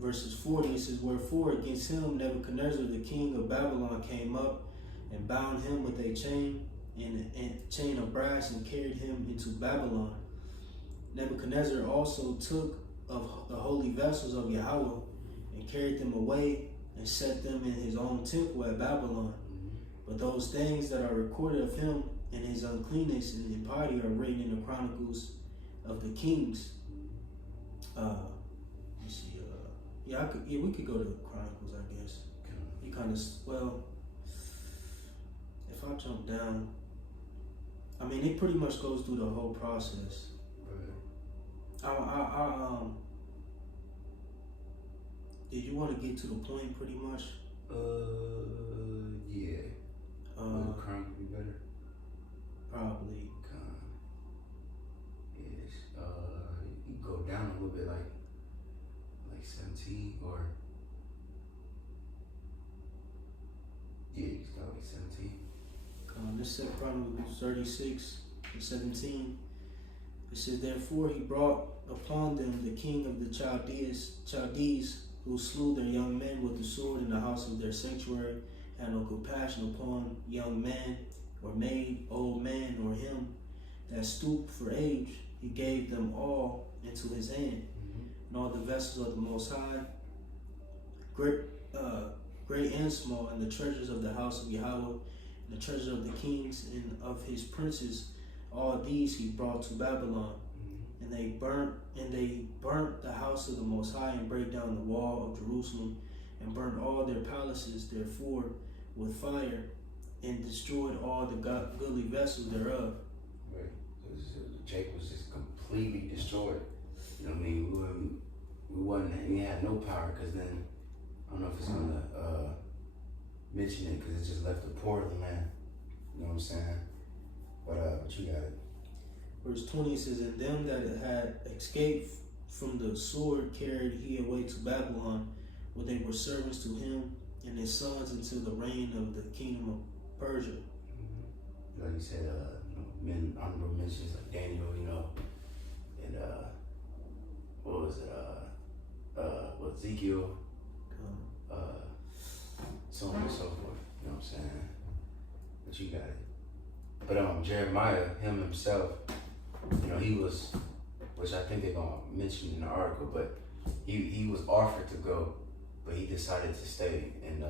Verses 40, it says, wherefore against him Nebuchadnezzar the king of Babylon came up and bound him with a chain and chain of brass and carried him into Babylon. Nebuchadnezzar also took of the holy vessels of Yahweh and carried them away and set them in his own temple at Babylon. But those things that are recorded of him and his uncleanness and impiety are written in the chronicles of the kings. Let's see. We could go to Chronicles, I guess. You kind of, if I jump down, I mean, it pretty much goes through the whole process. Right. Did you want to get to the point pretty much? Yeah. Would the Chronicle be better? Probably. Yes. You can go down a little bit, like 17, or yeah, you can start like 17. This said Chronicles 36 and 17. It says, therefore he brought upon them the king of the Chaldees, who slew their young men with the sword in the house of their sanctuary, had no compassion upon young man, or maid, old man, or him that stooped for age. He gave them all into his hand, and all the vessels of the Most High, great and small, and the treasures of the house of Yahweh, and the treasures of the kings and of his princes. All these he brought to Babylon, and they burnt the house of the Most High, and brake down the wall of Jerusalem, and burnt all their palaces therefore with fire, and destroyed all the goodly vessels thereof. Right. So Jake was just completely destroyed. You know what I mean? We had no power, because then I don't know if it's gonna mention it, because it just left the poor of the land. You know what I'm saying? But you got it. Verse 20 says, and them that had escaped from the sword carried he away to Babylon, where they were servants to him and his sons until the reign of the kingdom of Persia. Like you said, men honorable mentions like Daniel, and what was it? Ezekiel, so on and so forth. You know what I'm saying? But you got it. But Jeremiah, him himself, you know, he was, which I think they're gonna mention in the article, but he was offered to go, but he decided to stay in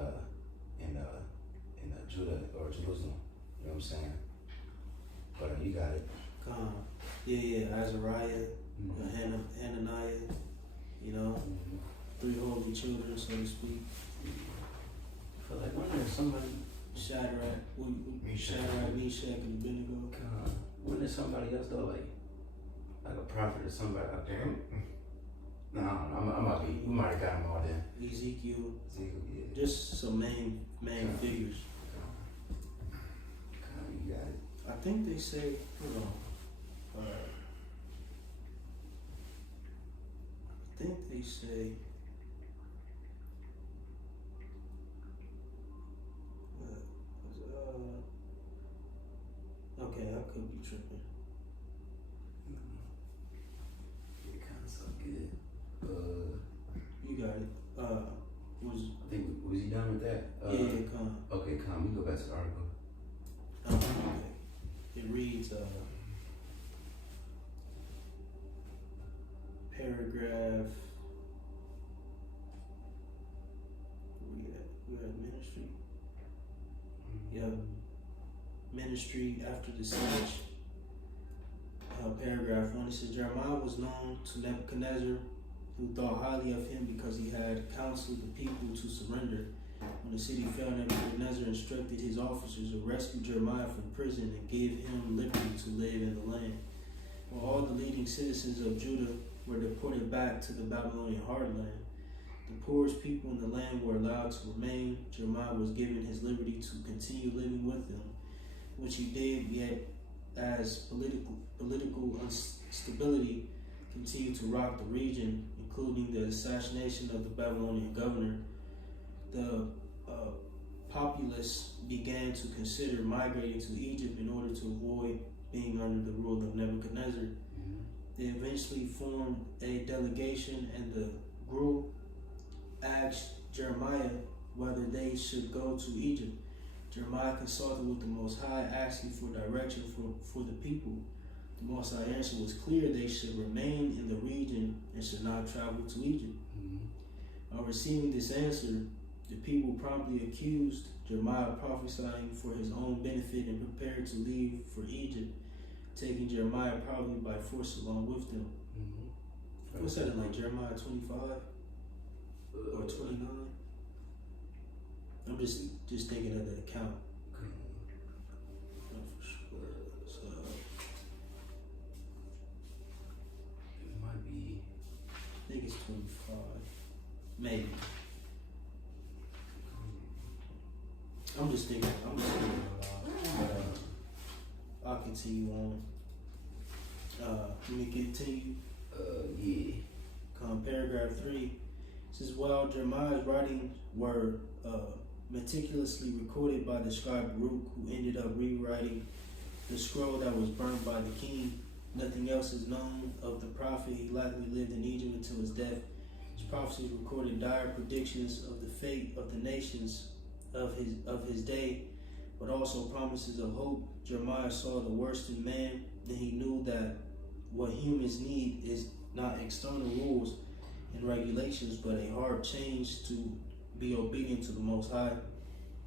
Judah or Jerusalem. You know what I'm saying? But you got it. Azariah, Hananiah, you know, 3 holy children, so to speak. I feel like when there's somebody, Shadrach, Meshach, and Abednego. when there's somebody else though, like a prophet or somebody out there. No, I might be. We might have got them all then. Ezekiel, Yeah. just some main figures. You got it. I think they say, hold on. I think they say. Okay, I could be tripping. It kind of sounds good. You got it. I think was he done with that? Come. Okay, come. We go back to the article. Okay. It reads paragraph. We're at ministry. Yep. Ministry after the siege. Paragraph 1. It says Jeremiah was known to Nebuchadnezzar, who thought highly of him because he had counseled the people to surrender. When the city fell, Nebuchadnezzar instructed his officers to rescue Jeremiah from prison and give him liberty to live in the land. While all the leading citizens of Judah were deported back to the Babylonian heartland, the poorest people in the land were allowed to remain. Jeremiah was given his liberty to continue living with them, which he did, yet as political instability continued to rock the region, including the assassination of the Babylonian governor, the populace began to consider migrating to Egypt in order to avoid being under the rule of Nebuchadnezzar. They eventually formed a delegation, and the group asked Jeremiah whether they should go to Egypt. Jeremiah consulted with the Most High, asking for direction for the people. The Most High answer was clear: they should remain in the region and should not travel to Egypt. On receiving this answer, the people promptly accused Jeremiah of prophesying for his own benefit and prepared to leave for Egypt, taking Jeremiah probably by force along with them. What's that in like Jeremiah 25 or 29? I'm just thinking of the account. Not for sure. So, it might be. I think it's 25. Maybe. I'm just thinking aloud. I'll continue on. Let me continue. Yeah. Paragraph 3 says, while Jeremiah's writings were meticulously recorded by the scribe Baruch, who ended up rewriting the scroll that was burned by the king, nothing else is known of the prophet. He likely lived in Egypt until his death. His prophecies recorded dire predictions of the fate of the nations of his day, but also promises of hope. Jeremiah saw the worst in man, and he knew that what humans need is not external rules and regulations, but a hard change to be obedient to the Most High.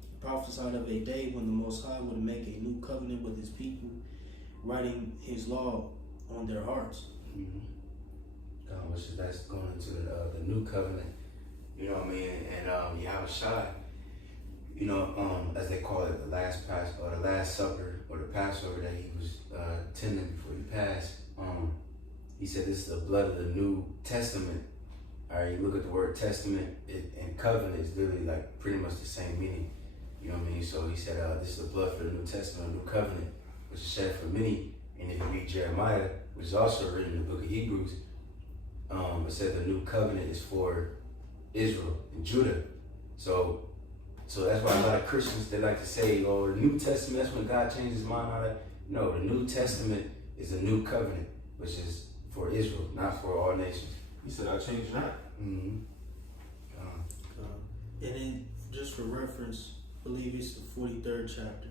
He prophesied of a day when the Most High would make a new covenant with his people, writing his law on their hearts. Which that's going into the new covenant, you know what I mean? And Yahushua, you know, as they call it, the last supper or the Passover that he was tending before he passed. He said this is the blood of the New Testament. All right, you look at the word testament and covenant is literally like pretty much the same meaning. You know what I mean? So he said this is the blood for the New Testament, New Covenant, which is shed for many. And if you read Jeremiah, which is also written in the book of Hebrews, it said the New Covenant is for Israel and Judah. So that's why a lot of Christians, they like to say, oh, the New Testament, that's when God changed his mind, all that. No, the New Testament is a new covenant, which is for Israel, not for all nations. He said, I changed not. Mm-hmm. And then, just for reference, I believe it's the 43rd chapter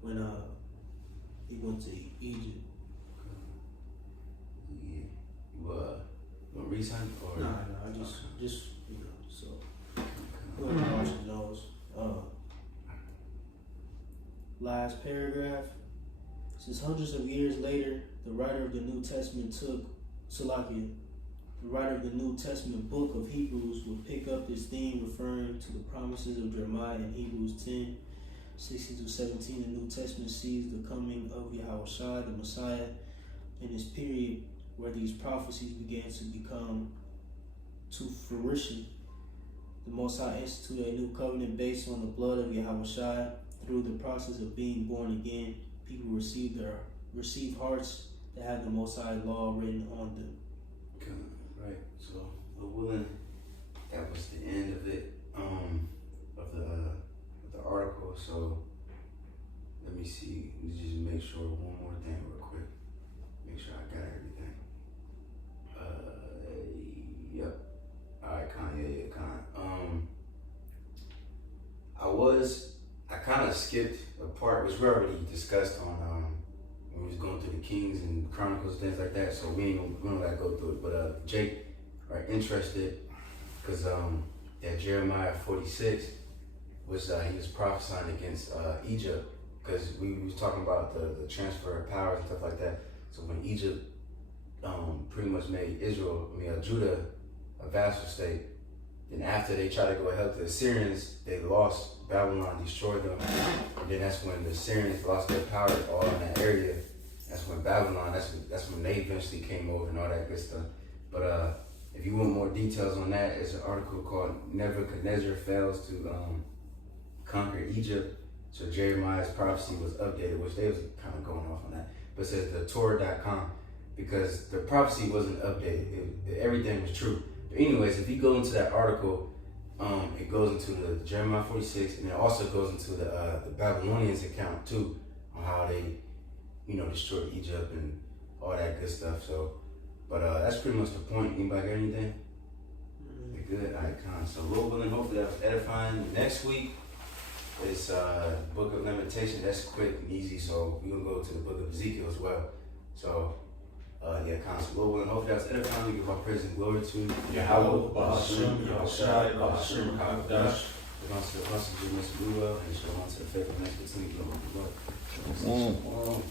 when he went to Egypt. Yeah. You want to read something? Or? Nah, I just you know, so whoever watching knows. Last paragraph says hundreds of years later, the writer of the New Testament the writer of the New Testament book of Hebrews will pick up this theme, referring to the promises of Jeremiah in Hebrews 10:16-17. The New Testament sees the coming of Yahushua, the Messiah, in this period where these prophecies began to become to fruition. The Most High instituted a new covenant based on the blood of Yahushua. Through the process of being born again, people receive hearts that have the Most High law written on them. Right. So, Lord willing, that was the end of it. Of the article. So, let me see. Let me just make sure one more thing real quick. Make sure I got everything. Yep. All right, Con. Yeah, Con. I kind of skipped a part which we already discussed on when we was going through the Kings and Chronicles, things like that. So we don't gotta go through it. But Jake are interested because that Jeremiah 46 was he was prophesying against Egypt, because we was talking about the transfer of powers and stuff like that. So when Egypt pretty much made Judah a vassal state, then after they tried to go help the Assyrians, they lost. Babylon destroyed them, and then that's when the Assyrians lost their power all in that area. That's when Babylon, that's when they eventually came over and all that good stuff. But if you want more details on that, it's an article called Nebuchadnezzar Fails to Conquer Egypt. So Jeremiah's prophecy was updated, which they was kind of going off on that. But it says the Torah.com, because the prophecy wasn't updated. Everything was true. But anyways, if you go into that article, it goes into the Jeremiah 46, and it also goes into the Babylonians account too, on how they, destroyed Egypt and all that good stuff. So, but that's pretty much the point. Anybody got anything? Good, icon. So, Lord willing, hopefully that was edifying. Next week is Book of Lamentation. That's quick and easy. So we're gonna go to the Book of Ezekiel as well. So, so Lord willing, hopefully that was edifying. We give our praise and glory to Yahweh, Ba'ashem, Yahushai, Ba'ashem, Hakadosh. We're going to the Apostle, Mr. Luel, and show on to the faithful next to the Lord.